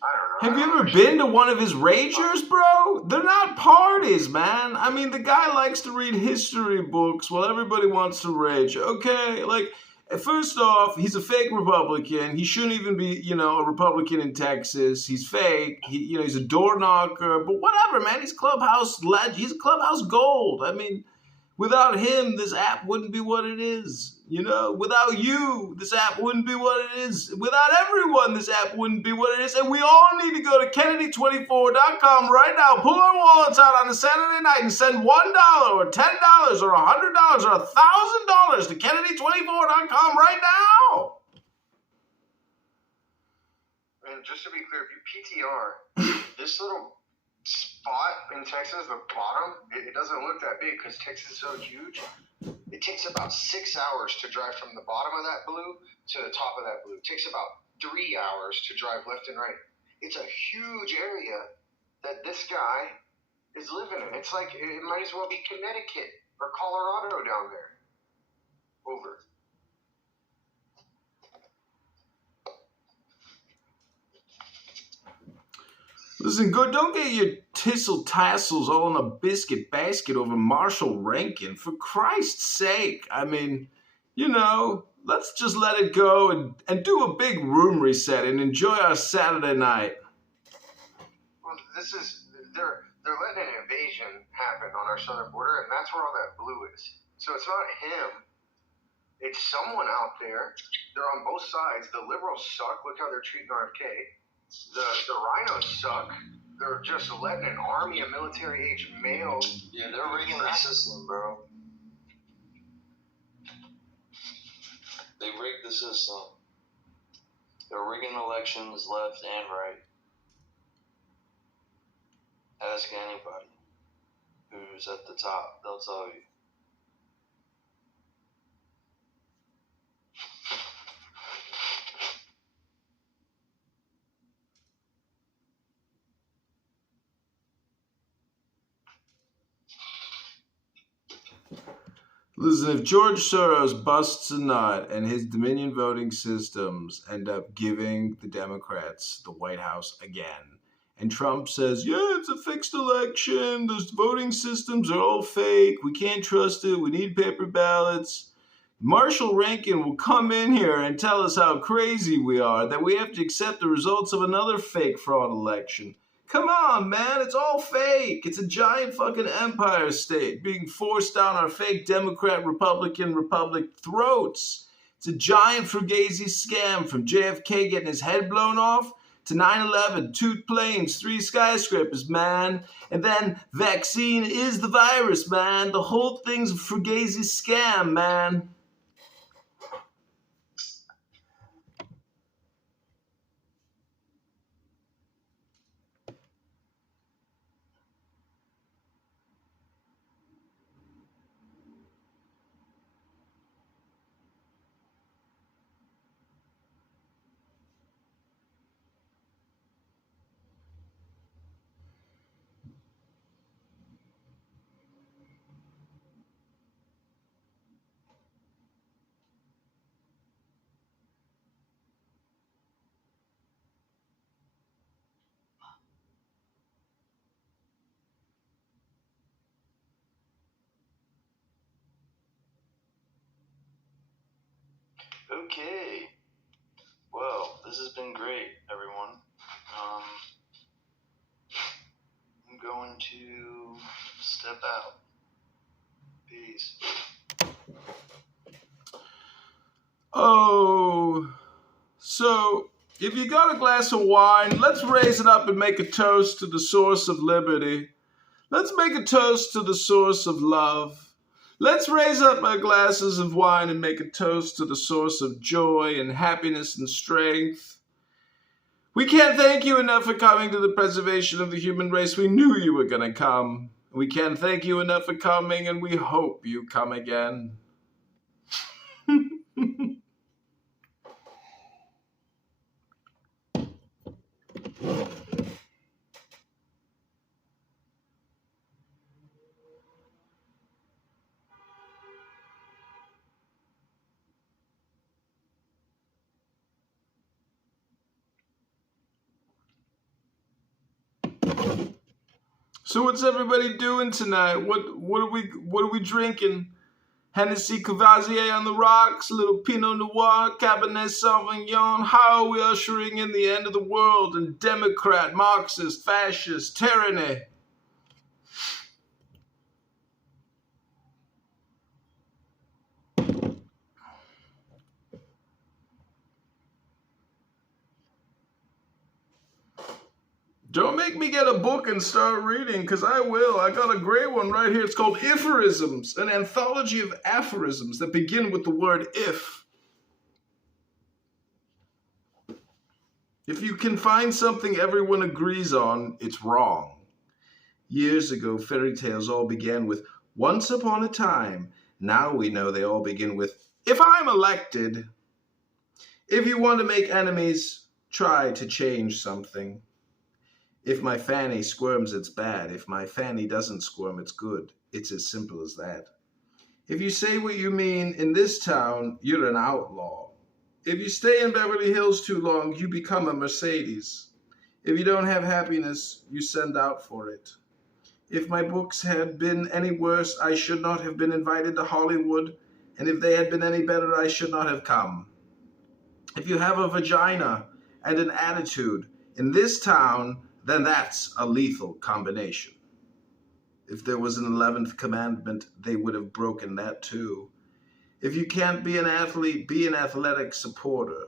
I don't know. Have you ever been to one of his ragers, bro? They're not parties, man. I mean, the guy likes to read history books while everybody wants to rage. Okay, like, first off, he's a fake Republican. He shouldn't even be, a Republican in Texas. He's fake. He's a door knocker. But whatever, man. He's Clubhouse legend. He's Clubhouse gold. I mean, without him, this app wouldn't be what it is. Without you, this app wouldn't be what it is. Without everyone, this app wouldn't be what it is. And we all need to go to Kennedy24.com right now. Pull our wallets out on a Saturday night and send $1 or $10 or $100 or $1,000 to Kennedy24.com right now. And just to be clear, if you PTR, this little spot in Texas, the bottom, it doesn't look that big because Texas is so huge. It takes about 6 hours to drive from the bottom of that blue to the top of that blue. It takes about 3 hours to drive left and right. It's a huge area that this guy is living in. It's like, it might as well be Connecticut or Colorado down there. Over. Listen, don't get your tassels all in a biscuit basket over Marshall Rankin. For Christ's sake. I mean, let's just let it go and do a big room reset and enjoy our Saturday night. Well, they're letting an invasion happen on our southern border, and that's where all that blue is. So it's not him. It's someone out there. They're on both sides. The liberals suck. Look how they're treating RFK. The rhinos suck. They're just letting an army of military-age males. Yeah, they're rigging the system, bro. They rigged the system. They're rigging elections left and right. Ask anybody who's at the top, they'll tell you. Listen, if George Soros busts a nut and his Dominion voting systems end up giving the Democrats the White House again, and Trump says, yeah, it's a fixed election, those voting systems are all fake, we can't trust it, we need paper ballots, Marshall Rankin will come in here and tell us how crazy we are, that we have to accept the results of another fake fraud election. Come on, man, it's all fake. It's a giant fucking empire state being forced down our fake Democrat, Republican, Republic throats. It's a giant Fugazi scam from JFK getting his head blown off to 9/11, 2 planes, 3 skyscrapers, man. And then vaccine is the virus, man. The whole thing's a Fugazi scam, man. Okay. Well, this has been great, everyone. I'm going to step out. Peace. Oh, so if you got a glass of wine, let's raise it up and make a toast to the source of liberty. Let's make a toast to the source of love. Let's raise up our glasses of wine and make a toast to the source of joy and happiness and strength. We can't thank you enough for coming to the preservation of the human race. We knew you were going to come. We can't thank you enough for coming, and we hope you come again. So what's everybody doing tonight? What are we drinking? Hennessy Cavazier on the rocks, a little Pinot Noir, Cabernet Sauvignon. How are we ushering in the end of the world and Democrat, Marxist, fascist tyranny? Don't make me get a book and start reading, because I will. I got a great one right here. It's called Aphorisms, an anthology of aphorisms that begin with the word if. If you can find something everyone agrees on, it's wrong. Years ago, fairy tales all began with once upon a time. Now we know they all begin with if I'm elected. If you want to make enemies, try to change something. If my fanny squirms, it's bad. If my fanny doesn't squirm, it's good. It's as simple as that. If you say what you mean in this town, you're an outlaw. If you stay in Beverly Hills too long, you become a Mercedes. If you don't have happiness, you send out for it. If my books had been any worse, I should not have been invited to Hollywood. And if they had been any better, I should not have come. If you have a vagina and an attitude in this town, then that's a lethal combination. If there was an 11th commandment, they would have broken that too. If you can't be an athlete, be an athletic supporter.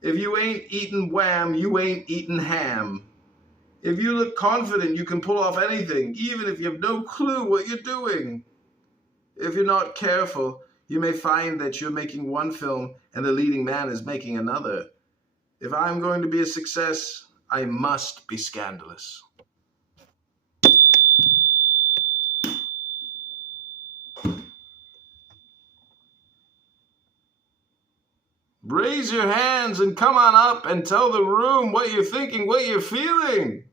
If you ain't eating wham, you ain't eating ham. If you look confident, you can pull off anything, even if you have no clue what you're doing. If you're not careful, you may find that you're making one film and the leading man is making another. If I'm going to be a success, I must be scandalous. Raise your hands and come on up and tell the room what you're thinking, what you're feeling.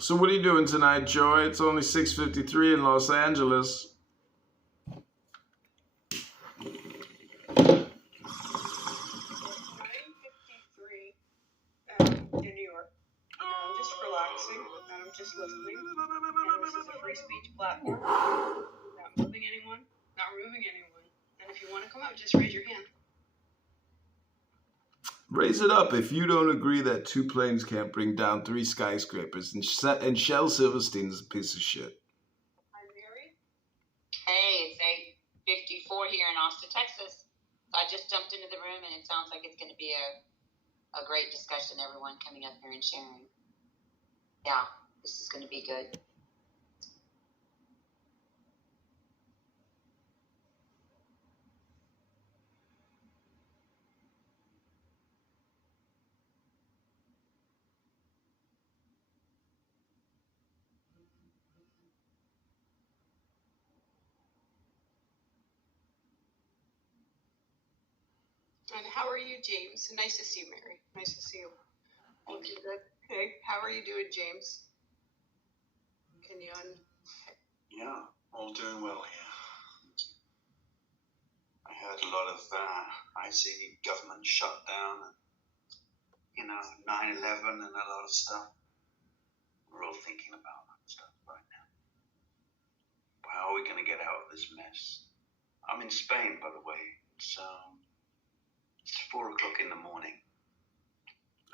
So what are you doing tonight, Joy? It's only 6:53 in Los Angeles. 9:53 in New York. I'm just relaxing and I'm just listening. And this is a free speech platform. Not moving anyone, not removing anyone. And if you want to come up, just raise your hand. Raise it up if you don't agree that two planes can't bring down 3 skyscrapers and Shel Silverstein is a piece of shit. Hi, Mary. Hey, it's 8:54 here in Austin, Texas. So I just jumped into the room and it sounds like it's going to be a great discussion, everyone coming up here and sharing. Yeah, this is going to be good. And how are you, James? Nice to see you, Mary. Nice to see you. Thank you. Good. Okay. How are you doing, James? Can you Yeah, all doing well here. I heard a lot of, I see government shutdown, and, 9/11 and a lot of stuff. We're all thinking about that stuff right now. How are we going to get out of this mess? I'm in Spain, by the way. It's 4 o'clock in the morning.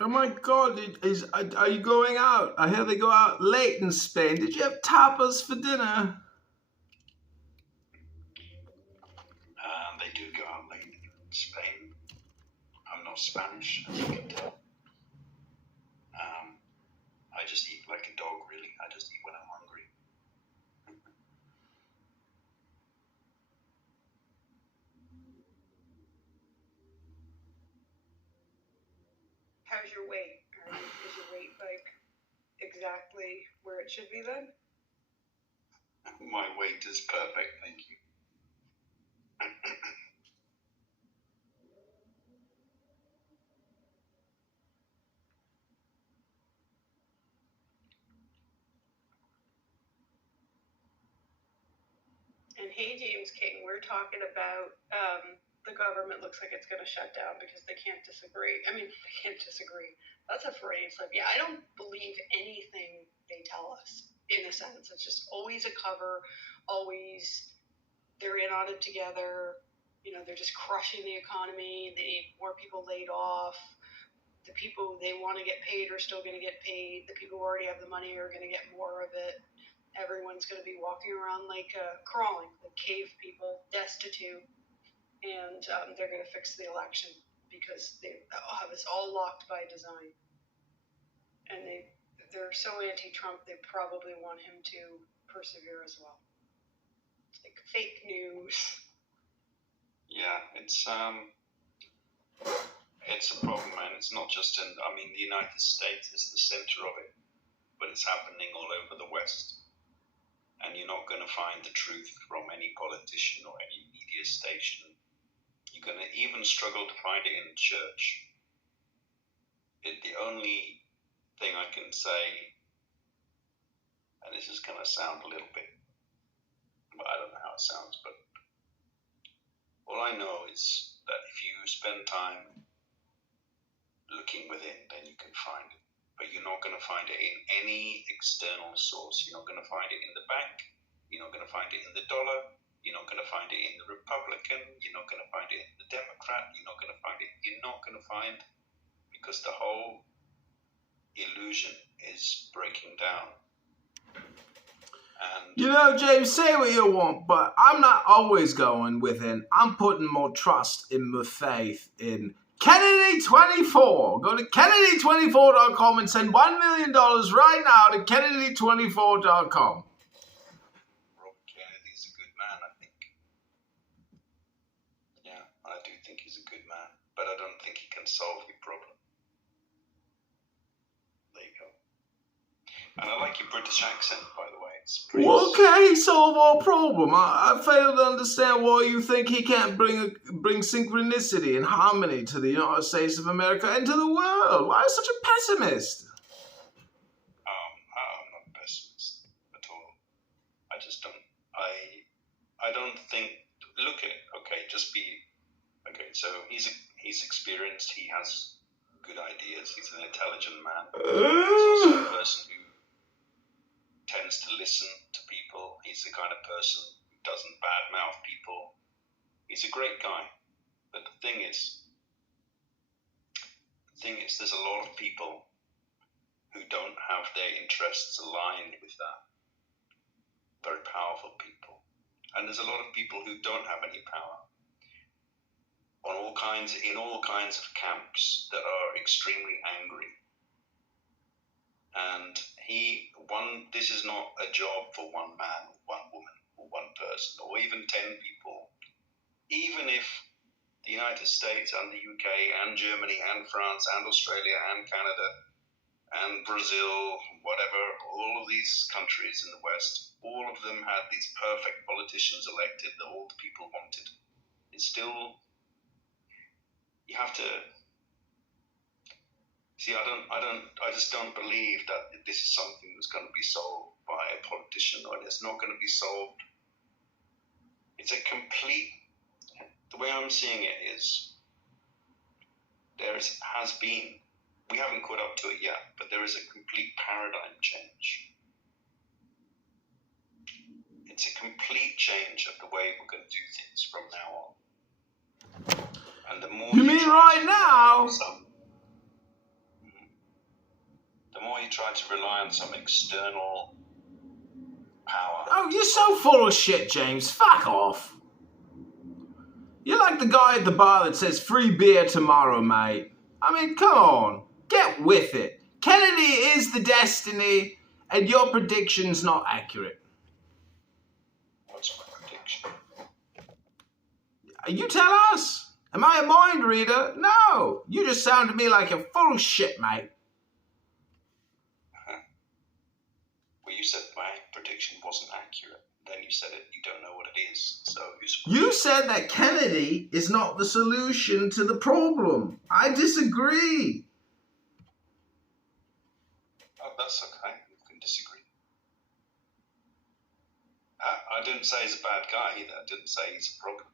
Oh my God, are you going out? I hear they go out late in Spain. Did you have tapas for dinner? They do go out late in Spain. I'm not Spanish, as you can tell. I just eat like a dog, really. I just eat when I'm hungry. How's your weight? Is your weight like exactly where it should be then? My weight is perfect, thank you. And hey, James King, we're talking about the government looks like it's going to shut down because they can't disagree. I mean, they can't disagree. That's a phrase. Like, yeah, I don't believe anything they tell us in a sense. It's just always a cover, always they're in on it together. You know, they're just crushing the economy. They need more people laid off. The people they want to get paid are still going to get paid. The people who already have the money are going to get more of it. Everyone's going to be walking around like crawling, like cave people, destitute, and they're going to fix the election because they have us all locked by design. And they're so anti-Trump, they probably want him to persevere as well. It's like fake news. Yeah, it's a problem, and it's not just in. I mean, the United States is the center of it, but it's happening all over the West. And you're not going to find the truth from any politician or any media station. You're going to even struggle to find it in church. The only thing I can say, and this is going to sound a little bit, but I don't know how it sounds, but all I know is that if you spend time looking within, then you can find it. But you're not going to find it in any external source. You're not going to find it in the bank. You're not going to find it in the dollar. You're not going to find it in the Republican. You're not going to find it in the Democrat. You're not going to find it. You're not going to find, because the whole illusion is breaking down. And You know, James, say what you want, but I'm not always going within. I'm putting more trust in my faith in Kennedy24. Go to Kennedy24.com and send $1 million right now to Kennedy24.com. Robert Kennedy's a good man, I think. Yeah, I do think he's a good man, but I don't think he can solve your problem. There you go. And I like your British accent, by the way. It's pretty Well, can he solve our problem? I fail to understand why you think he can't bring synchronicity and harmony to the United States of America and to the world. Why are you such a pessimist? I'm not a pessimist at all. I just don't. I don't think. Look at it. Okay, just be. Okay, so he's experienced. He has good ideas. He's an intelligent man. He's also a person who tends to listen to people. He's the kind of person who doesn't badmouth people. He's a great guy. But the thing is, there's a lot of people who don't have their interests aligned with that. Very powerful people. And there's a lot of people who don't have any power. In all kinds of camps that are extremely angry. And this is not a job for one man or one woman or one person or even 10 people. Even if the United States and the UK and Germany and France and Australia and Canada and Brazil, whatever, all of these countries in the West, all of them had these perfect politicians elected that all the people wanted. It's still, you have to. See, I just don't believe that this is something that's going to be solved by a politician, or it's not going to be solved. It's a complete, the way I'm seeing it is, we haven't caught up to it yet, but there is a complete paradigm change. It's a complete change of the way we're going to do things from now on. And the more You mean right now? The more you try to rely on some external power. Oh, you're so full of shit, James. Fuck off. You're like the guy at the bar that says free beer tomorrow, mate. I mean, come on. Get with it. Kennedy is the destiny, and your prediction's not accurate. What's my prediction? You tell us. Am I a mind reader? No. You just sound to me like you're full of shit, mate. Well, you said my prediction wasn't accurate. Then you said it. You don't know what it is. So you said that Kennedy is not the solution to the problem. I disagree. Oh, that's okay. You can disagree. I didn't say he's a bad guy either. I didn't say he's a problem.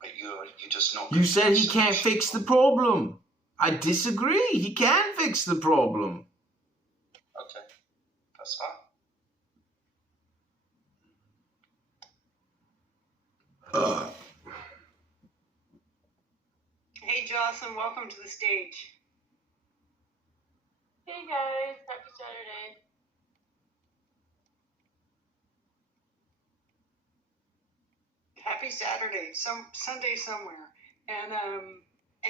But you're just not. You said he can't fix the problem. I disagree. He can fix the problem. Okay, that's fine. Hey, Jocelyn, welcome to the stage. Hey guys, happy Saturday. Happy Saturday, Sunday somewhere, and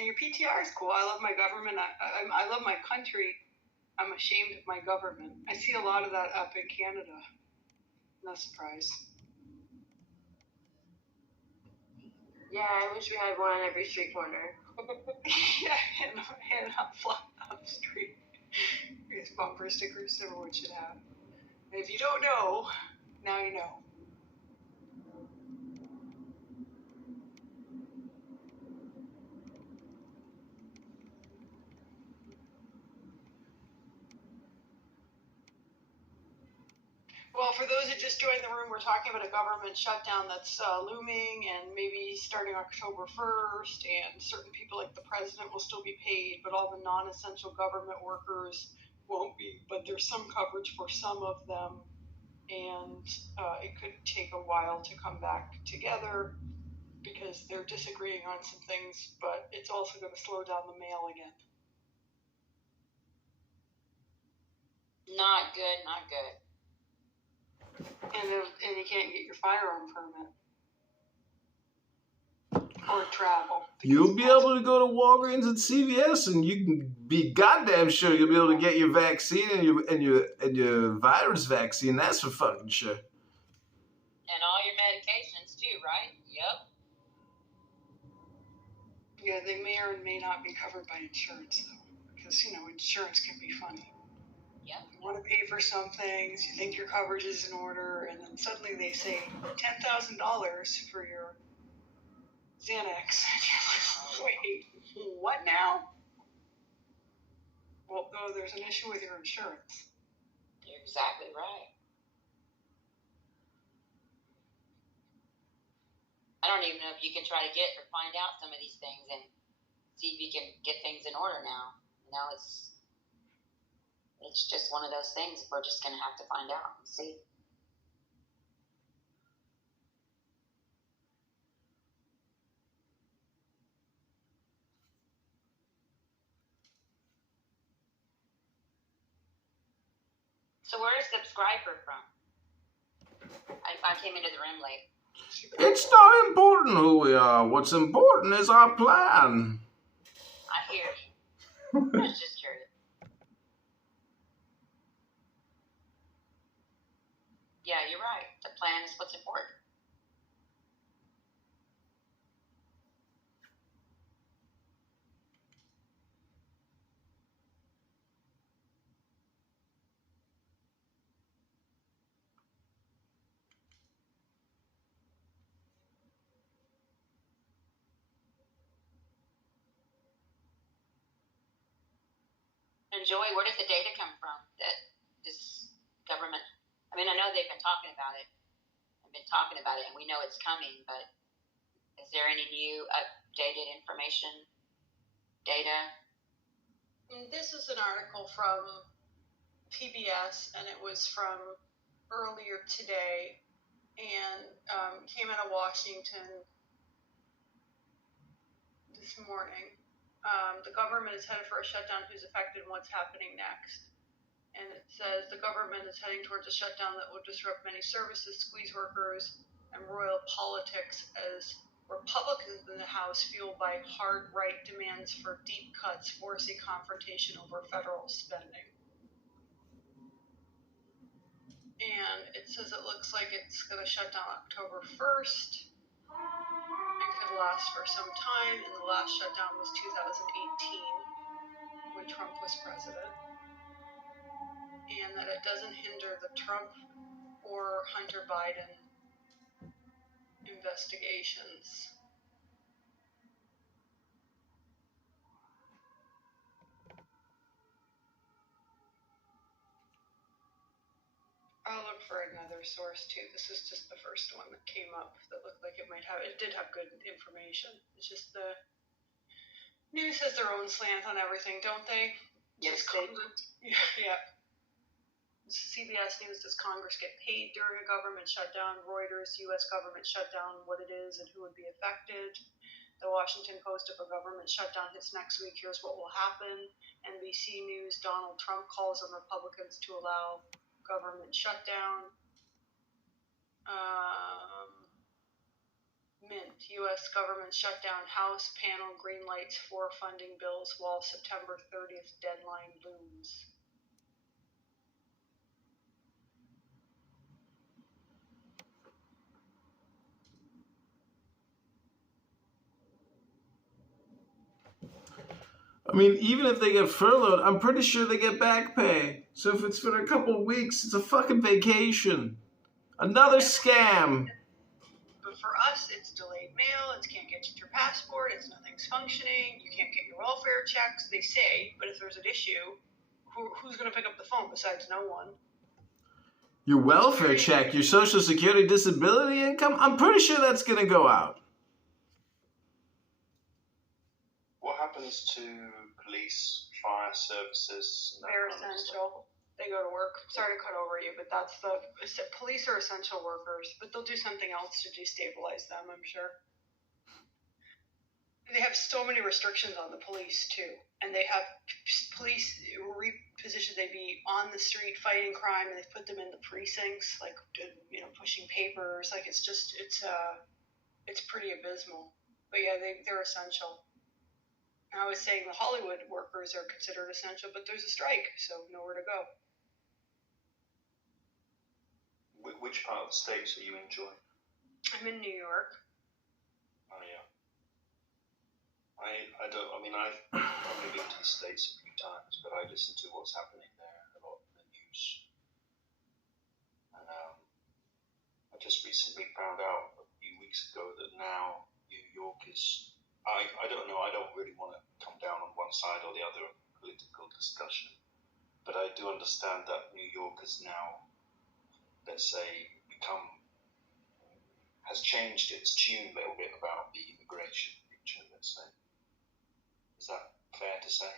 your PTR is cool. I love my government. I love my country. I'm ashamed of my government. I see a lot of that up in Canada. No surprise. Yeah, I wish we had one on every street corner. Yeah, and up street. I guess bumper stickers everyone should have. And if you don't know, now you know. Well, for those who just joined the room, we're talking about a government shutdown that's looming and maybe starting October 1st, and certain people like the president will still be paid, but all the non-essential government workers won't be. But there's some coverage for some of them, and it could take a while to come back together because they're disagreeing on some things, but it's also going to slow down the mail again. Not good, not good. And you can't get your firearm permit or travel. You'll be able to go to Walgreens and CVS, and you can be goddamn sure you'll be able to get your vaccine and your virus vaccine. That's for fucking sure. And all your medications too, right? Yep. Yeah, they may or may not be covered by insurance, though. Because, insurance can be funny. Yep. You want to pay for some things, you think your coverage is in order, and then suddenly they say $10,000 for your Xanax. And you're like, wait, what now? Well, no, there's an issue with your insurance. You're exactly right. I don't even know if you can try to get or find out some of these things and see if you can get things in order now. It's just one of those things. We're just going to have to find out and see. So where is Subscriber from? I came into the room late. It's not important who we are. What's important is our plan. I hear you. I was just curious. Yeah, you're right. The plan is what's important. And Joey, where does the data come from that this government, I know they've been talking about it. I've been talking about it, and we know it's coming, but is there any new updated information, data? This is an article from PBS, and it was from earlier today, and came out of Washington this morning. The government is headed for a shutdown. Who's affected and what's happening next? And it says the government is heading towards a shutdown that will disrupt many services, squeeze workers, and royal politics as Republicans in the House, fueled by hard right demands for deep cuts, force a confrontation over federal spending. And it says it looks like it's going to shut down October 1st. It could last for some time, and the last shutdown was 2018 when Trump was president. And that it doesn't hinder the Trump or Hunter Biden investigations. I'll look for another source too. This is just the first one that came up that looked like it did have good information. It's just the news has their own slant on everything, don't they? Yes, they do. Yeah. CBS News, does Congress get paid during a government shutdown? Reuters, U.S. government shutdown, what it is and who would be affected. The Washington Post, if a government shutdown hits next week, here's what will happen. NBC News, Donald Trump calls on Republicans to allow government shutdown. Mint, U.S. government shutdown, House panel greenlights 4 funding bills while September 30th deadline looms. Even if they get furloughed, I'm pretty sure they get back pay. So if it's for a couple of weeks, it's a fucking vacation. Another scam. But for us, it's delayed mail, it can't get you your passport, nothing's functioning, you can't get your welfare checks, they say, but if there's an issue, who's going to pick up the phone besides no one? Your welfare check, your Social Security disability income, I'm pretty sure that's going to go out. What happens to police, fire services? They're essential. They go to work. Sorry to cut over you, but police are essential workers, but they'll do something else to destabilize them, I'm sure. They have so many restrictions on the police too, and they have police repositioned. They'd be on the street fighting crime, and they put them in the precincts, like pushing papers. Like it's pretty abysmal. But yeah, they're essential. And I was saying the Hollywood workers are considered essential, but there's a strike, so nowhere to go. Which part of the States are you enjoying? I'm in New York. Oh yeah. I don't. I mean, I've probably been to the States a few times, but I listen to what's happening there a lot in the news. And I just recently found out a few weeks ago that now New York is. I don't know. I don't really want to come down on one side or the other of political discussion, but I do understand that New York is now, let's say, has changed its tune a little bit about the immigration picture. Let's say. Is that fair to say?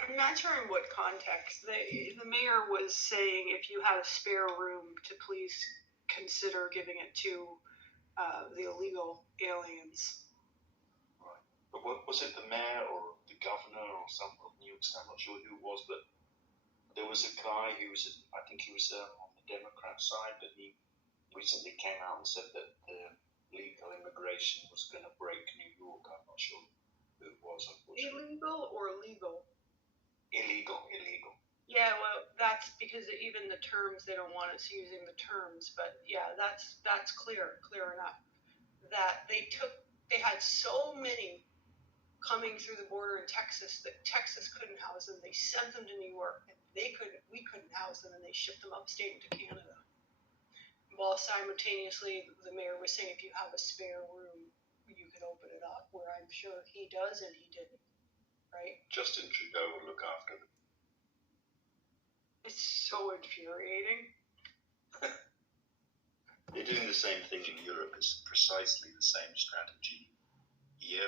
I'm not sure in what context. The mayor was saying if you had a spare room to please consider giving it to the illegal aliens. Right. But was it the mayor or the governor or some of New York State? I'm not sure who it was, but there was a guy who was, I think he was on the Democrat side, but he recently came out and said that the legal immigration was going to break New York. I'm not sure who it was, unfortunately. Illegal or legal? Illegal. Yeah, well, that's because even the terms, they don't want us using the terms, but yeah, that's clear enough. That they had so many coming through the border in Texas that Texas couldn't house them. They sent them to New York, and we couldn't house them, and they shipped them upstate into Canada. While simultaneously, the mayor was saying if you have a spare room, you can open it up, where I'm sure he does and he didn't, right? Justin Trudeau will look after them. It's so infuriating. They're doing the same thing in Europe. It's precisely the same strategy here.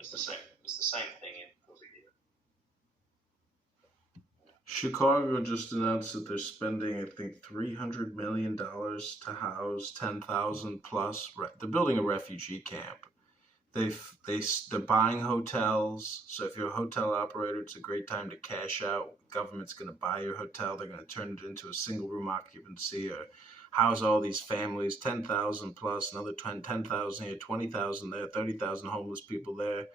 It's the same thing over here. Chicago just announced that they're spending, I think, $300 million to house 10,000 plus. They're building a refugee camp. They're buying hotels. So if you're a hotel operator, it's a great time to cash out. Government's going to buy your hotel. They're going to turn it into a single room occupancy or house all these families, 10,000 plus, another 10,000 here, 20,000 there, 30,000 homeless people there.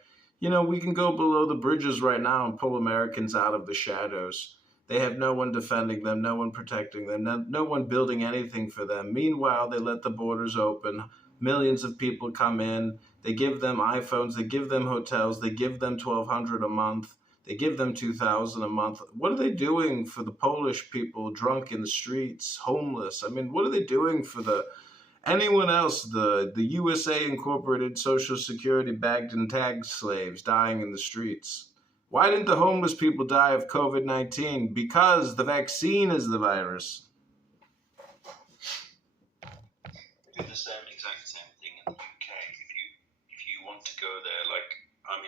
We can go below the bridges right now and pull Americans out of the shadows. They have no one defending them, no one protecting them, no one building anything for them. Meanwhile, they let the borders open. Millions of people come in. They give them iPhones. They give them hotels. They give them $1,200 a month. They give them $2,000 a month. What are they doing for the Polish people drunk in the streets, homeless? I mean, what are they doing for anyone else? The USA Incorporated Social Security bagged and tagged slaves dying in the streets. Why didn't the homeless people die of COVID-19? Because the vaccine is the virus. We do the exact same thing in the UK. If you want to go there,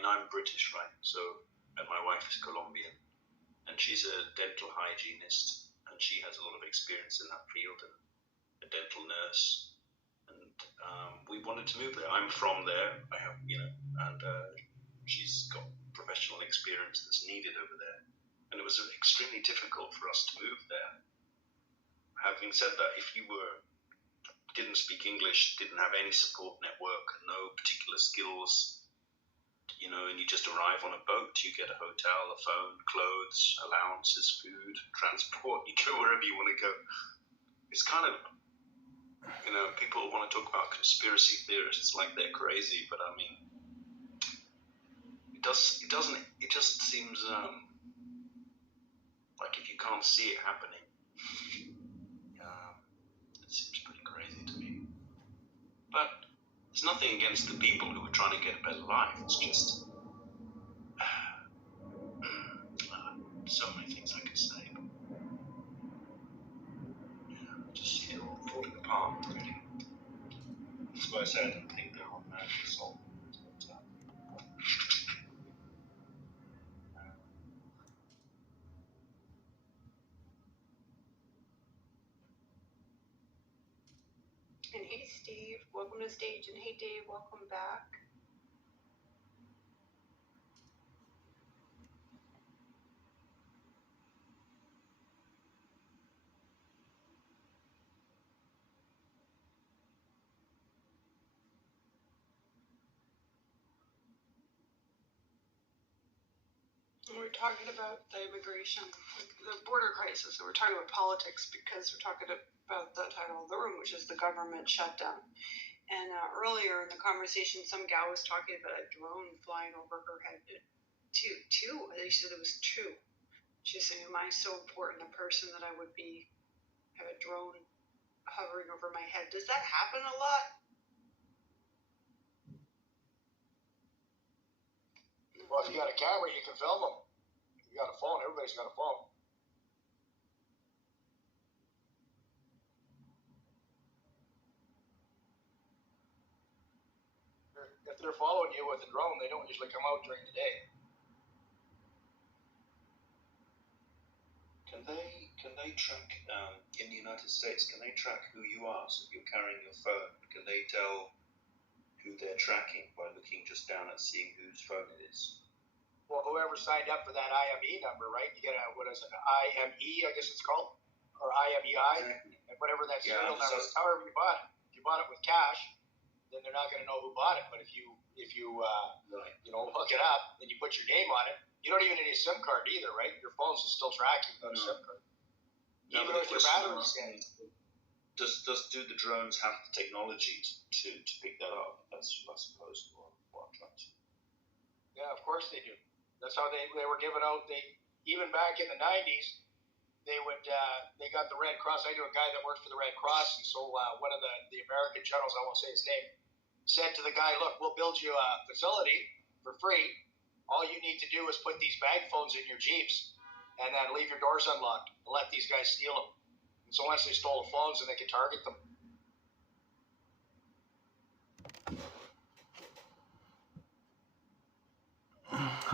I'm British, right? So, and my wife is Colombian, and she's a dental hygienist, and she has a lot of experience in that field, and a dental nurse. And we wanted to move there. I'm from there. I have, and she's got professional experience that's needed over there. And it was extremely difficult for us to move there. Having said that, if you didn't speak English, didn't have any support network, no particular skills, and you just arrive on a boat, you get a hotel, a phone, clothes, allowances, food, transport, you go wherever you want to go. It's kind of, people want to talk about conspiracy theorists like they're crazy, but I mean, it just seems like if you can't see it happening, it seems pretty crazy to me. But it's nothing against the people who are trying to get a better life. It's just so many things I could say. But, just see it all falling apart, really. That's why I said I didn't think they were on magic salt. Steve. Welcome to the stage. And hey, Dave, welcome back. We're talking about the immigration, the border crisis. So we're talking about politics because we're talking about the title of the room, which is the government shutdown. And earlier in the conversation, some gal was talking about a drone flying over her head. Two. I think she said it was two. She's saying, "Am I so important a person that I would have a drone hovering over my head?" Does that happen a lot? Well, if you got a camera, you can film them. If you got a phone, everybody's got a phone. If they're following you with a drone, they don't usually come out during the day. Can they track in the United States? Can they track who you are? So if you're carrying your phone, can they tell who they're tracking by looking just down at seeing whose phone it is? Well, whoever signed up for that IME number, right? You get a, what is it, IME, I guess it's called, or IMEI, and whatever that serial number is, however you bought it. If you bought it with cash, then they're not going to know who bought it. But if you hook it up and you put your name on it, you don't even need a SIM card either, right? Your phone's still tracking without a SIM card. Even with your battery scanning. Do the drones have the technology to pick that up? That's, I suppose, what I'm trying to say. Yeah, of course they do. That's how they were given out. Even back in the 90s, they got the Red Cross. I knew a guy that worked for the Red Cross, and so one of the American generals, I won't say his name, said to the guy, "Look, we'll build you a facility for free. All you need to do is put these bag phones in your Jeeps and then leave your doors unlocked and let these guys steal them." And so once they stole the phones, then they could target them.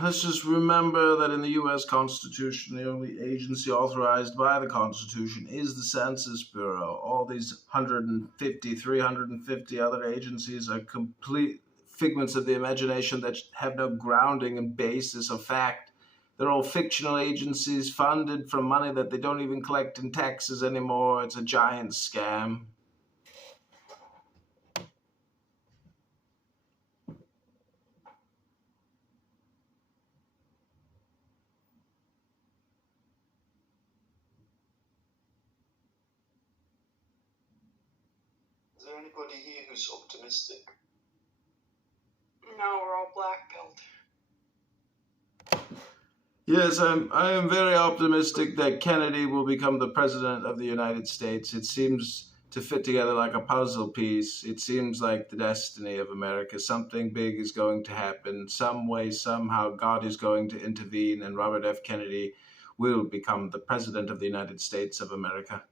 Let's just remember that in the U.S. Constitution, the only agency authorized by the Constitution is the Census Bureau. All these 350 other agencies are complete figments of the imagination that have no grounding and basis of fact. They're all fictional agencies funded from money that they don't even collect in taxes anymore. It's a giant scam. Is there anybody here who's optimistic? No, we're all black-pilled. Yes, I am very optimistic that Kennedy will become the president of the United States. It seems to fit together like a puzzle piece. It seems like the destiny of America. Something big is going to happen. Some way, somehow, God is going to intervene, and Robert F. Kennedy will become the president of the United States of America.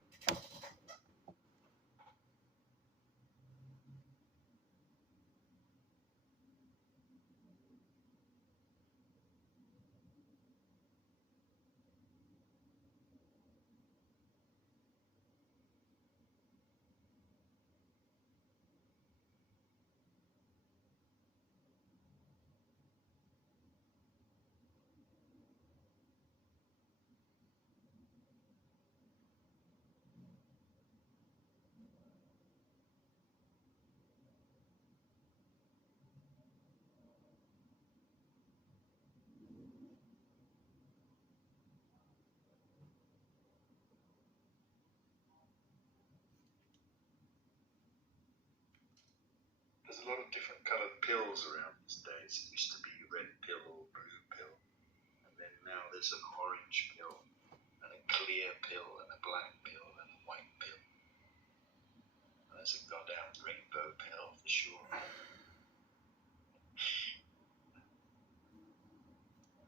There's a lot of different coloured pills around these days. It used to be red pill or blue pill, and then now there's an orange pill, and a clear pill, and a black pill, and a white pill. And there's a goddamn rainbow pill for sure.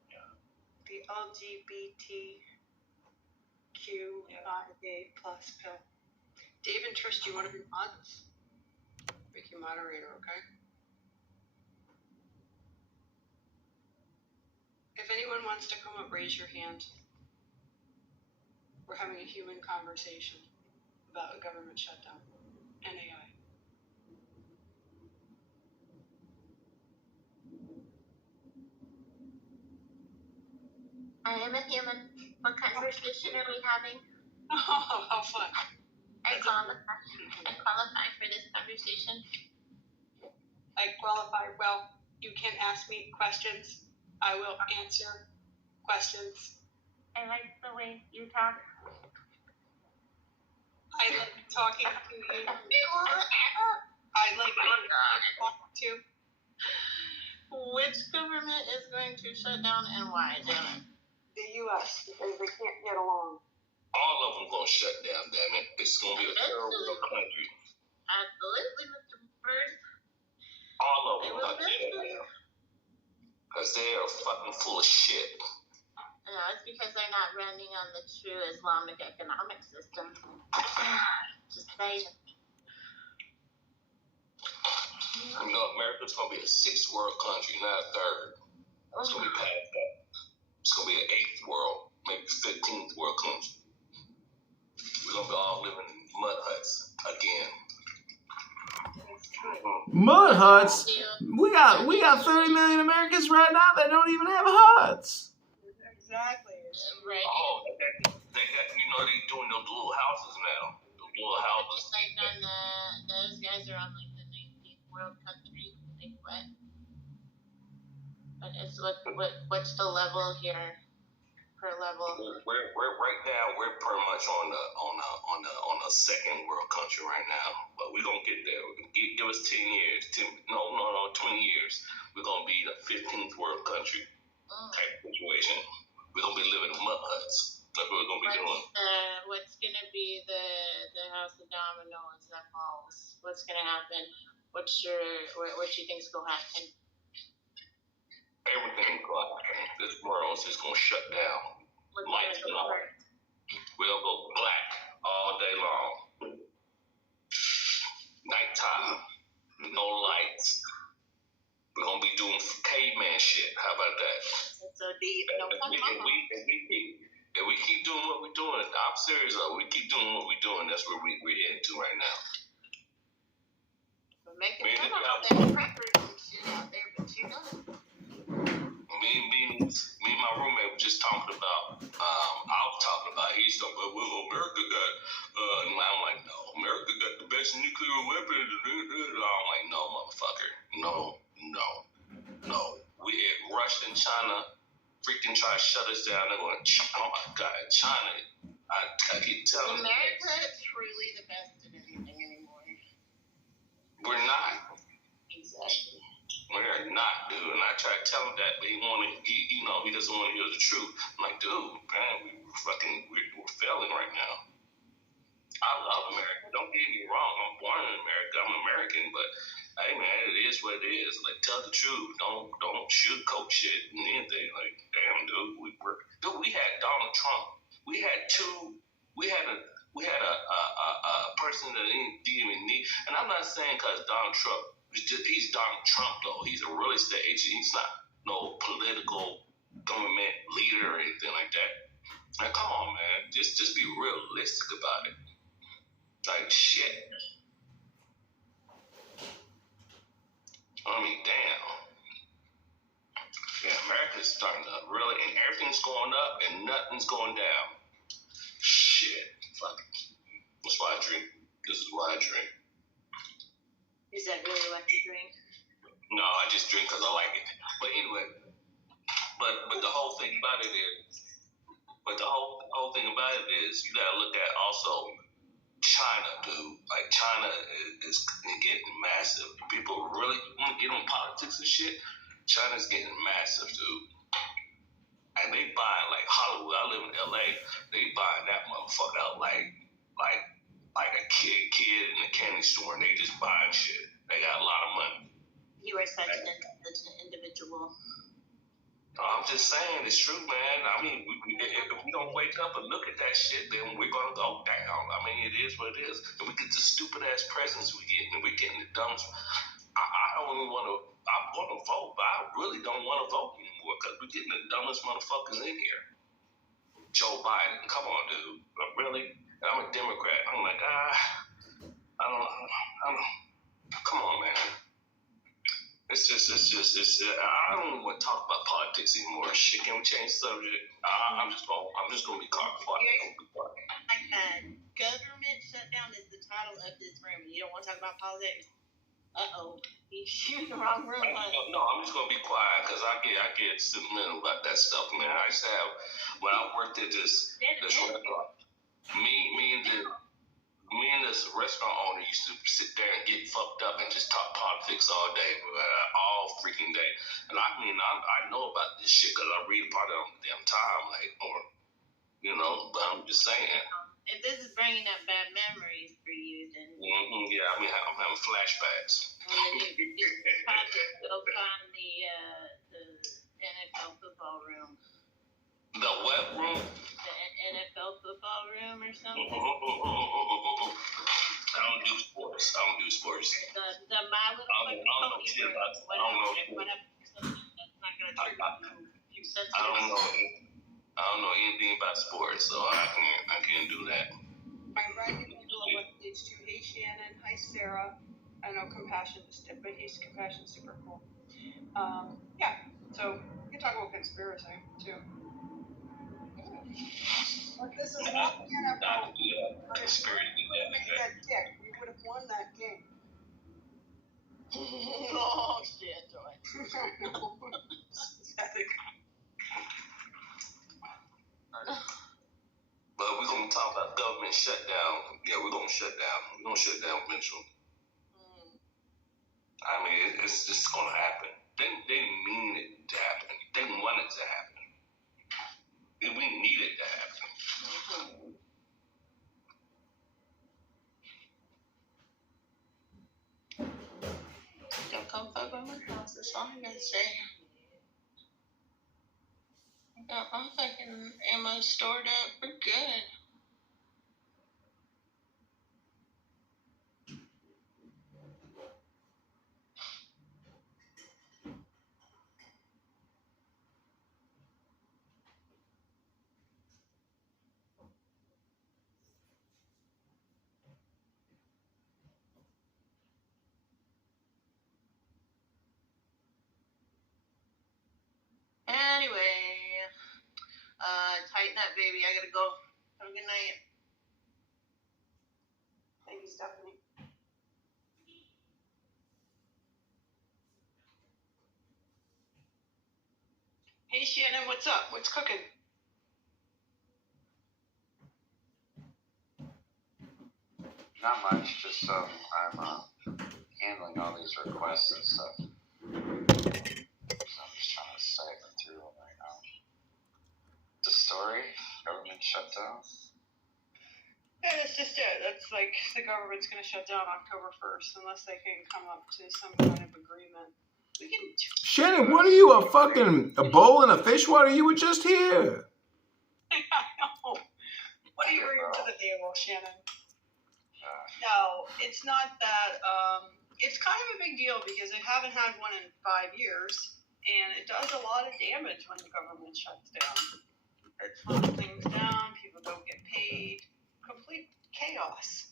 Yeah. The LGBTQIA plus pill. Dave and Trish, do you want to be mods? Make you moderator, okay? If anyone wants to come up, raise your hand. We're having a human conversation about a government shutdown and AI. I am a human. What conversation are we having? Oh, how fun. I qualify for this conversation. I qualify. Well, you can ask me questions. I will answer questions. I like the way you talk. I like talking to you. I like talking to. Which government is going to shut down and why, Dylan? The U.S. because they can't get along. All of them gonna shut down, damn it. It's gonna be a terrible country. Absolutely, Mr. Bird. All of them gonna shut down. Because they are fucking full of shit. No, it's because they're not running on the true Islamic economic system. Just saying. You know, America's gonna be a sixth world country, not a third. It's gonna be past that. It's gonna be an eighth world, maybe 15th world country. We're gonna be all living in mud huts again. Mud huts? We got 30 million Americans right now that don't even have huts. Exactly. Right. Oh, they got, you know, they doing those little houses now. Those little houses. Just like on those guys are on like the 19th world country. Like what? But it's what's the level here? Per level. We're right now. We're pretty much on the second world country right now. But we're gonna get there. Give us 10 years. 20 years. We're gonna be the 15th world country type situation. We're gonna be living in mud huts. That's what we're gonna be doing. What's gonna be the House of Dominoes that falls? What's gonna happen? What you think's gonna happen? Everything's gonna happen. This world's just gonna shut down. Lights off. We'll go black all day long. Nighttime. No lights. We're gonna be doing caveman shit. How about that? That's so deep. If we keep doing what we're doing, I'm serious though. We keep doing what we're doing. That's where we're heading to right now. We're making fun out there, preppers and shit out there, but you know. Me and my roommate were just talking about. I was talking about. He's talking about. Well, America got. And I'm like, no, America got the best nuclear weapons. I'm like, no, motherfucker, no. Russia and China freaking try to shut us down. They're going, oh my God, China. I keep telling them. America is truly the best at anything anymore. We're not. Exactly. We're not, dude. And I try to tell him that, but he doesn't want to hear the truth. I'm like, dude, man, we're failing right now. I love America. Don't get me wrong. I'm born in America. I'm American, but hey, man, it is what it is. Like, tell the truth. Don't sugarcoat shit and anything. Like, damn, dude, we had Donald Trump. We had a person that didn't even need. And I'm not saying because Donald Trump. He's Donald Trump though. He's a real estate agent. He's not no political government leader or anything like that. Now, come on, man. Just be realistic about it. Like, shit. I mean, damn. Yeah, America's starting to really, and everything's going up and nothing's going down. Shit. Fuck. That's why I drink. This is why I drink. Is that really what you drink? No, I just drink because I like it. But anyway, but the whole thing about it is, you gotta look at also China, dude. Like, China is getting massive. People really want to get on politics and shit. China's getting massive, dude. And they buying like Hollywood. I live in LA. They buying that motherfucker out like a kid in a candy store, and they just buying shit. They got a lot of money. You are such an individual. I'm just saying, it's true, man. I mean, if we don't wake up and look at that shit, then we're gonna go down. I mean, it is what it is. And we get the stupid ass presidents we get, and we're getting the dumb. I don't even want to. I want to vote, but I really don't want to vote anymore because we're getting the dumbest motherfuckers in here. Joe Biden, come on, dude. Really? I'm a Democrat. I'm like, I don't. Come on, man. I don't even want to talk about politics. politics anymore. Shit, can we change the subject? I'm just gonna be quiet. Government shutdown is the title of this room. You don't want to talk about politics? He's shooting the wrong room. No, I'm just gonna be quiet because I get sentimental about that stuff, man. I used to have when I worked at this restaurant. Me and this restaurant owner used to sit there and get fucked up and just talk politics all day, all freaking day. And I mean, I know about this shit because I read about it on the damn time, but I'm just saying. If this is bringing up bad memories for you, then yeah, I mean, I'm having flashbacks. Go find the NFL football room. The what room? The NFL football room or something. I don't do sports. The My Little Pony room. Whatever. That's not gonna trigger you sensitive. I don't know anything about sports, so I can't do that. I'm writing Angela what needs to. Hey Shannon, hi Sarah. I know Compassion's super cool. Yeah, so we can talk about conspiracy too. But this is not the NFL. Conspiracy. We would have made that dick. We would have won that game. Oh shit, Joy. But we're gonna talk about government shutdown. Yeah, we're gonna shut down. We're gonna shut down Mitchell. I mean, it's just gonna happen. They mean it to happen. They want it to happen. And we need it to happen. Don't come fuck with my house. That's all I'm gonna say. I got my fucking ammo stored up. We're good. Anyway, tighten up, baby. I gotta go. Have a good night. Thank you, Stephanie. Hey Shannon, what's up? What's cooking? Not much, just I'm handling all these requests and stuff. So I'm just trying to cycle through them right now. The story, government shutdown. Yeah, that's just it. That's like the government's going to shut down October 1st unless they can come up to some kind of agreement. We can. Shannon, what are you, a bowl and a fish water? You were just here. I know. What are you bringing to the table, Shannon? No, it's not that. It's kind of a big deal because they haven't had one in 5 years, and it does a lot of damage when the government shuts down. It slows things down. People don't get paid. Complete chaos.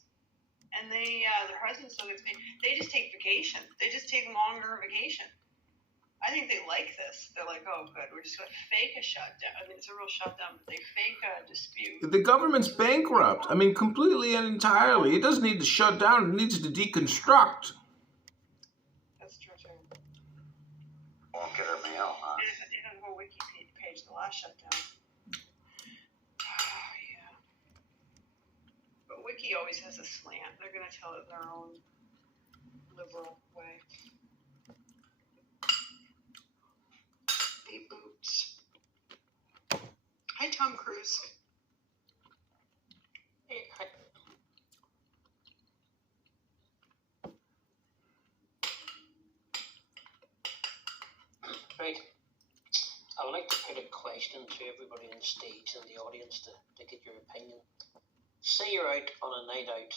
And the president still gets paid. They just take vacation. They just take longer vacation. I think they like this. They're like, oh, good, we're just going to fake a shutdown. I mean, it's a real shutdown, but they fake a dispute. The government's bankrupt. I mean, completely and entirely. It doesn't need to shut down. It needs to deconstruct. That's true, too. Won't get her mail, huh? They had a whole wiki page the last shutdown. Oh, yeah. But Wiki always has a slant. They're going to tell it their own liberal way. Hey, Boots. Hi, Tom Cruise. Hey, hi. Right. I would like to put a question to everybody on the stage and the audience to get your opinion. Say you're out on a night out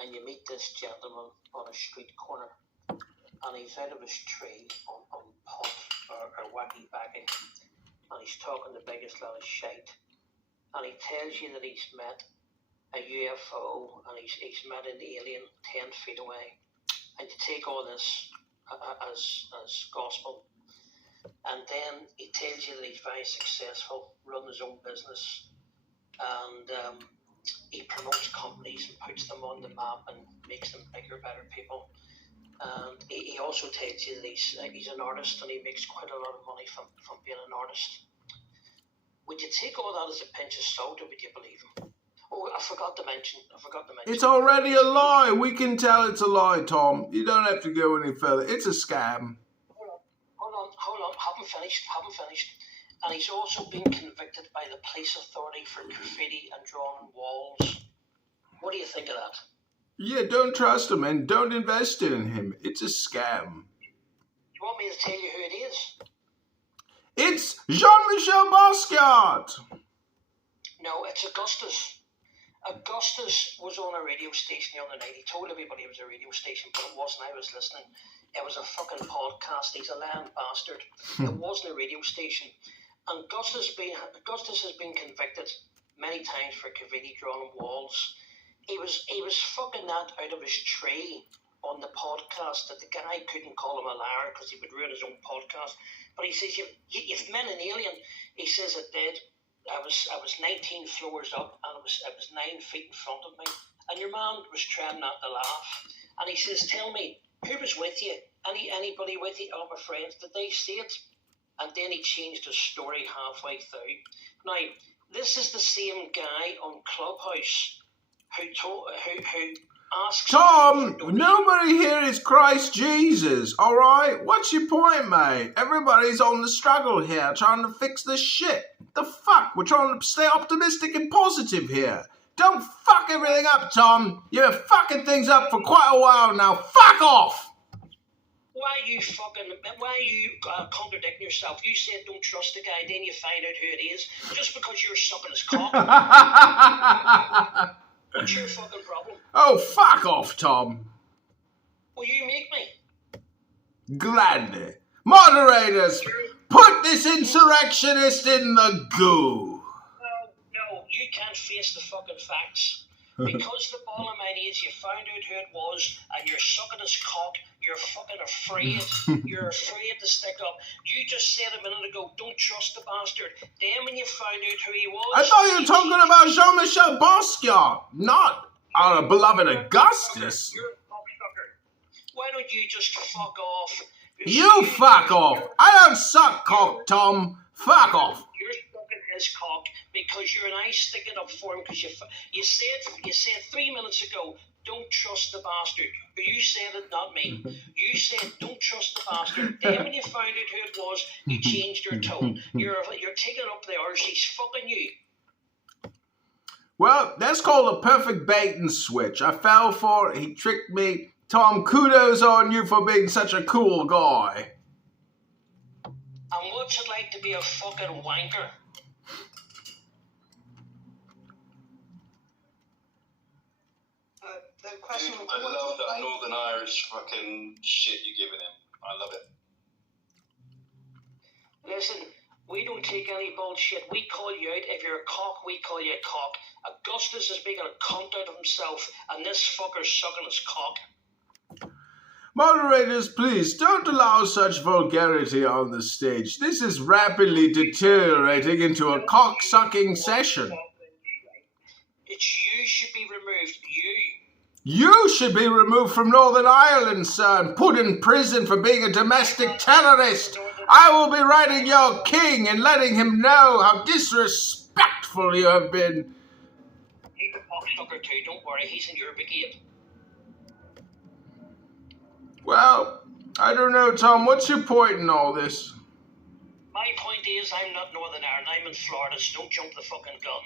and you meet this gentleman on a street corner and he's out of his tree on pot or wacky backy and he's talking the biggest lot of shite and he tells you that he's met a UFO and he's met an alien 10 feet away, and you take all this as gospel, and then he tells you that he's very successful, running his own business, and he promotes companies and puts them on the map and makes them bigger, better people. And he also tells you that he's an artist and he makes quite a lot of money from being an artist. Would you take all that as a pinch of salt, or would you believe him? Oh, I forgot to mention. It's already a lie. We can tell it's a lie, Tom. You don't have to go any further. It's a scam. Hold on. Haven't finished. And he's also been convicted by the police authority for graffiti and drawing walls. What do you think of that? Yeah, don't trust him and don't invest in him. It's a scam. Do you want me to tell you who it is? It's Jean-Michel Basquiat. No, it's Augustus. Augustus was on a radio station the other night. He told everybody it was a radio station, but it wasn't. I was listening. It was a fucking podcast. He's a lying bastard. It wasn't a radio station. And Augustus has been convicted many times for graffiti drawing on walls. He was fucking that out of his tree on the podcast that the guy couldn't call him a liar because he would ruin his own podcast. But he says, you've met an alien. He says it did. I was 19 floors up and it was 9 feet in front of me. And your man was trying not to laugh. And he says, tell me, who was with you? Anybody with you? Oh, my friends, did they see it? And then he changed his story halfway through. Now, this is the same guy on Clubhouse who asks... Tom, nobody here is Christ Jesus, all right? What's your point, mate? Everybody's on the struggle here, trying to fix this shit. The fuck? We're trying to stay optimistic and positive here. Don't fuck everything up, Tom. You've been fucking things up for quite a while now. Fuck off! Why are you contradicting yourself? You said don't trust the guy, then you find out who it is, just because you're sucking his cock. What's your fucking problem? Oh, fuck off, Tom. Will you make me? Gladly. Moderators, put this insurrectionist in the goo. No, you can't face the fucking facts. Because the bottom line is you found out who it was and you're sucking his cock, you're fucking afraid. You're afraid to stick up. You just said a minute ago, don't trust the bastard. Then when you found out who he was... I thought you were talking about Jean-Michel Basquiat, not our beloved Augustus. You're a cocksucker. Why don't you just fuck off? You fuck off. I don't suck cock, Tom. Fuck off. You're sucking his cock because you're an eye sticking up for him because you said 3 minutes ago, don't trust the bastard. But you said it, not me. You said don't trust the bastard. Then when you found out who it was, you changed your tone. You're taking up the arse. He's fucking you. Well, that's called a perfect bait and switch. I fell for it. He tricked me. Tom, kudos on you for being such a cool guy. And what's it like to be a fucking wanker? The question. Dude, I love that Northern Irish fucking shit you're giving him. I love it. Listen, we don't take any bullshit. We call you out. If you're a cock, we call you a cock. Augustus is making a cunt out of himself, and this fucker's sucking his cock. Moderators, please don't allow such vulgarity on the stage. This is rapidly deteriorating into a cock-sucking session. It's you should be removed. You should be removed from Northern Ireland, sir, and put in prison for being a domestic terrorist. I will be writing your king and letting him know how disrespectful you have been. He's a cocksucker too, don't worry, he's in your brigade. Well, I don't know, Tom. What's your point in all this? My point is, I'm not Northern Ireland. I'm in Florida, so don't jump the fucking gun.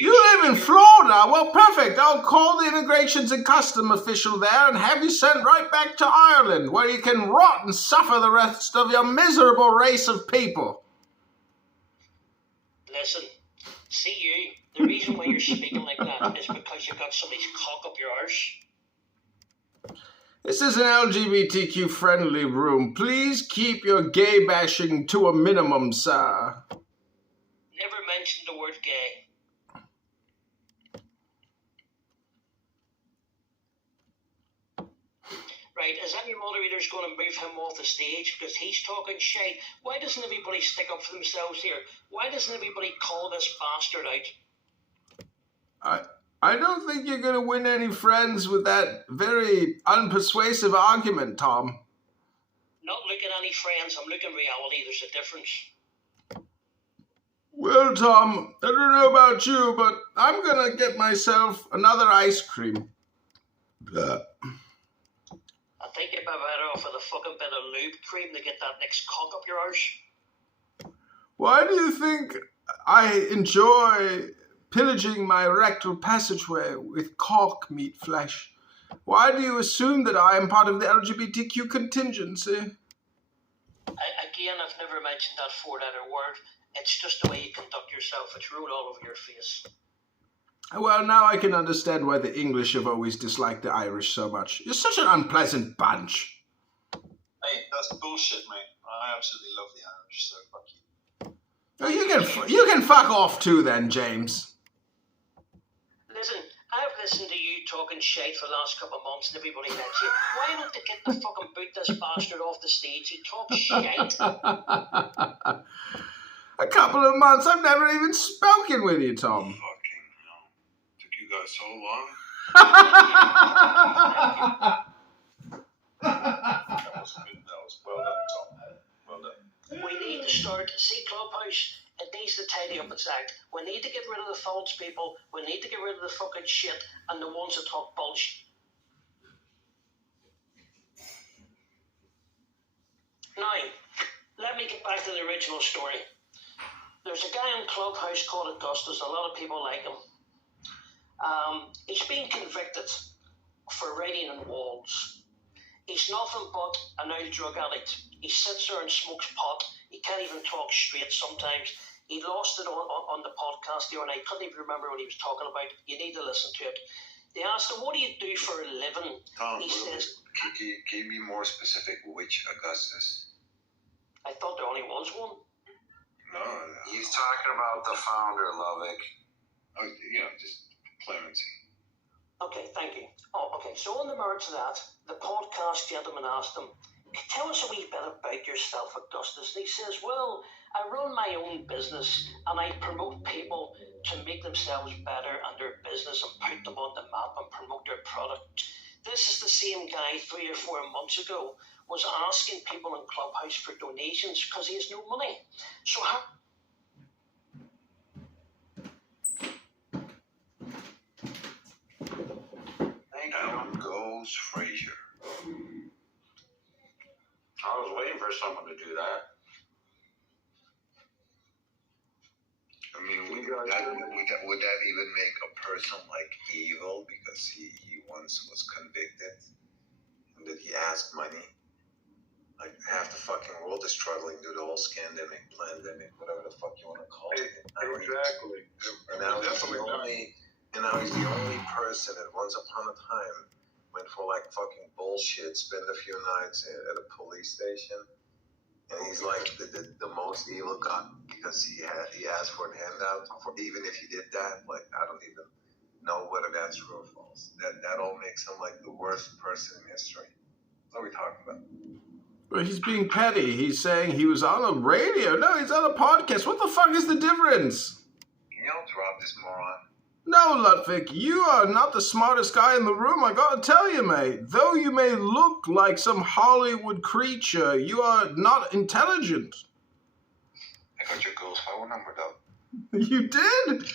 You live in Florida? Well, perfect. I'll call the Immigrations and Custom official there and have you sent right back to Ireland, where you can rot and suffer the rest of your miserable race of people. Listen, see you. The reason why you're speaking like that is because you've got somebody's cock up your arse. This is an LGBTQ friendly room. Please keep your gay bashing to a minimum, sir. Never mention the word gay. right? Is any moderators going to move him off the stage because he's talking shit? Why doesn't everybody stick up for themselves here? Why doesn't everybody call this bastard out? I don't think you're going to win any friends with that very unpersuasive argument, Tom. Not looking at any friends. I'm looking reality. There's a difference. Well, Tom, I don't know about you, but I'm going to get myself another ice cream. I think you're better off with a fucking bit of lube cream to get that next cock up your arse. Why do you think I enjoy pillaging my rectal passageway with cock meat flesh? Why do you assume that I am part of the LGBTQ contingency? Again, I've never mentioned that four-letter word. It's just the way you conduct yourself. It's rolled all over your face. Well, now I can understand why the English have always disliked the Irish so much. You're such an unpleasant bunch. Hey, that's bullshit, mate. I absolutely love the Irish, so fuck you. Oh, you can fuck off too then, James. Listen, I've listened to you talking shit for the last couple of months and everybody lets you. Why don't they get the fucking boot this bastard off the stage? He talks shit. A couple of months? I've never even spoken with you, Tom. Fucking hell. Took you guys so long? That was well done, Tom. Well done. We need to start, see Clubhouse, it needs to tidy up its act. We need to get rid of the false people. We need to get rid of the fucking shit and the ones that talk bullshit. Now, let me get back to the original story. There's a guy on Clubhouse called Augustus. A lot of people like him. He's been convicted for writing on walls. He's nothing but an old drug addict. He sits there and smokes pot. He can't even talk straight sometimes. He lost it on the podcast the other night. Couldn't even remember what he was talking about. You need to listen to it. They asked him, what do you do for a living? Tom, He says, can you be more specific? Which Augustus? I thought there only was one. No. He's talking about the founder, Lovick. Oh, just clemency. Okay, thank you. Oh, okay. So on the merits of that, the podcast gentleman asked him, tell us a wee bit about yourself, Augustus. And he says, well, I run my own business and I promote people to make themselves better and their business and put them on the map and promote their product. This is the same guy 3 or 4 months ago was asking people in Clubhouse for donations because he has no money. So how... Down goes Frazier. I was waiting for someone to do that. I mean, would that even make a person like evil because he once was convicted and that he asked money? Like half the fucking world is struggling due to the whole scandemic, pandemic, whatever the fuck you want to call it. Exactly. And now he's the only person that once upon a time went for like fucking bullshit, spent a few nights at a police station, and he's like the most evil guy because he asked for a handout. Even if he did that, like I don't even know whether that's true or false. That all makes him like the worst person in history. What are we talking about? Well, he's being petty. He's saying he was on a radio. No, he's on a podcast. What the fuck is the difference? Can y'all drop this moron? No, Ludwig, you are not the smartest guy in the room, I gotta tell you, mate. Though you may look like some Hollywood creature, you are not intelligent. I got your girl's phone number, though. You did?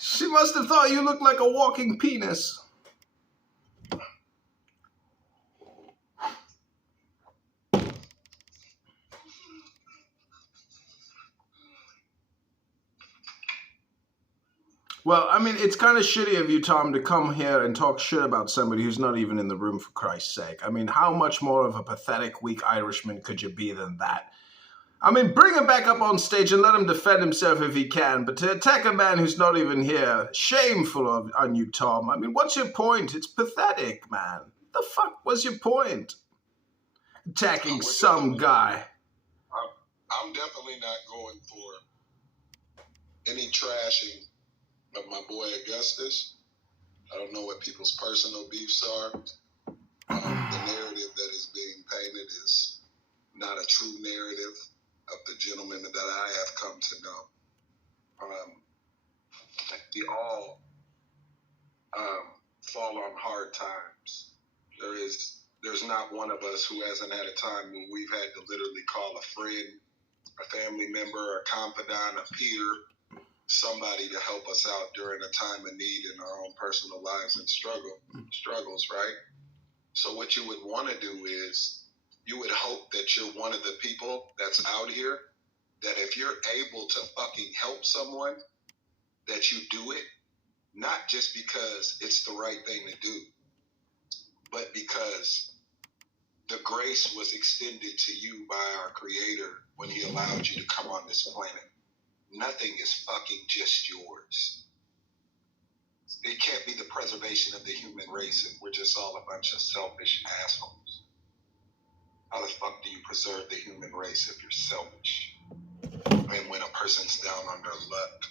She must have thought you looked like a walking penis. Well, I mean, it's kind of shitty of you, Tom, to come here and talk shit about somebody who's not even in the room, for Christ's sake. I mean, how much more of a pathetic, weak Irishman could you be than that? I mean, bring him back up on stage and let him defend himself if he can, but to attack a man who's not even here, shameful on you, Tom. I mean, what's your point? It's pathetic, man. The fuck was your point? Attacking some guy. I'm definitely not going for any trashing of my boy Augustus. I don't know what people's personal beefs are. not a true narrative of the gentleman that I have come to know. We all fall on hard times. There's not one of us who hasn't had a time when we've had to literally call a friend, a family member, a confidant, a peer, somebody to help us out during a time of need in our own personal lives and struggles, right? So what you would want to do is you would hope that you're one of the people that's out here that if you're able to fucking help someone, that you do it, not just because it's the right thing to do, but because the grace was extended to you by our Creator when He allowed you to come on this planet. Nothing is fucking just yours. It can't be the preservation of the human race if we're just all a bunch of selfish assholes. How the fuck do you preserve the human race if you're selfish? And when a person's down on their luck,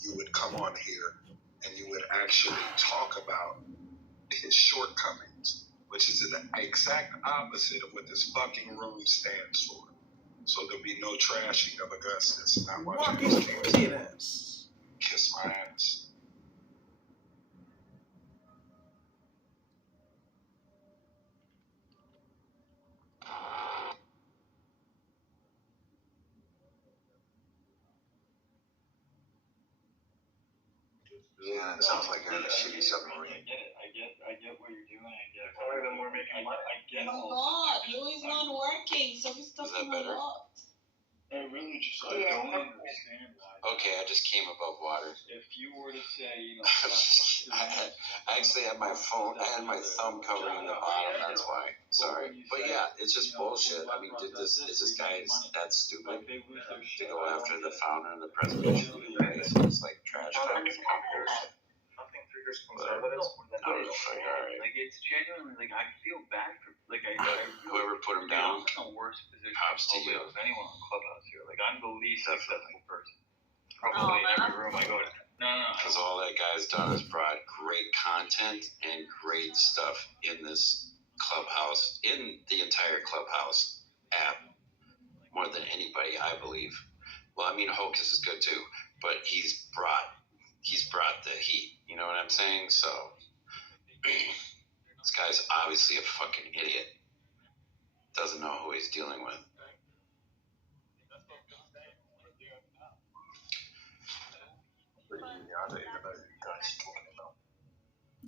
you would come on here and you would actually talk about his shortcomings, which is the exact opposite of what this fucking room stands for. So there'll be no trashing of Augustus. Not watching his kiss my ass. Yeah, it sounds like you're in a shitty submarine. I get what you're doing. I get it. Then we're making money. I get Oh my god, Louis not working, so he's talking a lot. I really just I don't understand why. Okay, I just came above water. If you were to say, I actually had my phone, I had my thumb covering the bottom, that's why. Sorry. But yeah, it's just bullshit. I mean, is this guy that stupid to go after the founder and the preservation of the race? It's like trash talking bullshit. Nothing triggers conservatives more than alright. Like, it's genuinely, like, I feel bad for, like, whoever put him down, I'm in the worst position props to you. of anyone on Clubhouse here. Like, I'm the least successful person. Probably in every room I go to. No. Because all that guy's done is brought great content and great stuff in this Clubhouse, in the entire Clubhouse app, more than anybody, I believe. Well, I mean, Hocus is good too, but he's brought the heat. You know what I'm saying? So this guy's obviously a fucking idiot. Doesn't know who he's dealing with.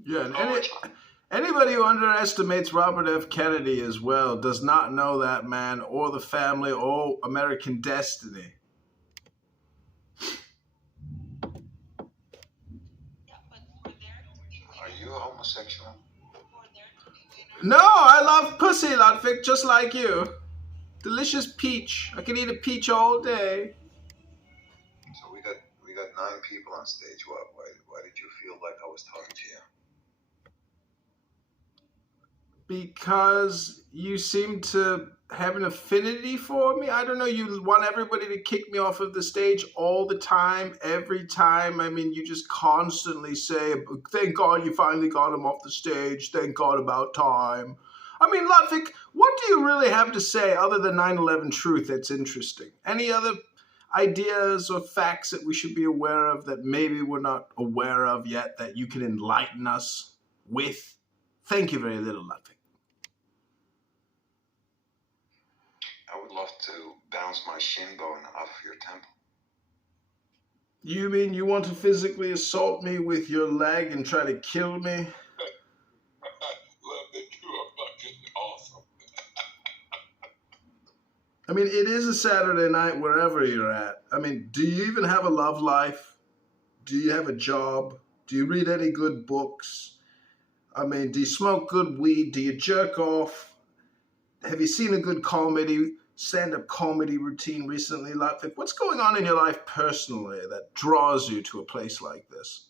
Yeah, and anybody who underestimates Robert F. Kennedy as well does not know that man or the family or American destiny. Are you homosexual? No, I love pussy, Ludwig, just like you. Delicious peach. I can eat a peach all day. So we got 9 people on stage. Why did you feel like I was talking to you? Because you seem to have an affinity for me. I don't know, you want everybody to kick me off of the stage all the time, every time. I mean, you just constantly say, thank God you finally got him off the stage. Thank God about time. I mean, Ludwig, what do you really have to say other than 9/11 truth that's interesting? Any other ideas or facts that we should be aware of that maybe we're not aware of yet that you can enlighten us with? Thank you very little, Ludwig. I would love to bounce my shin bone off your temple. You mean you want to physically assault me with your leg and try to kill me? Love that you are fucking awesome. I mean, it is a Saturday night wherever you're at. I mean, do you even have a love life? Do you have a job? Do you read any good books? I mean, do you smoke good weed? Do you jerk off? Have you seen a good stand-up comedy routine recently, Ludwig? What's going on in your life personally that draws you to a place like this?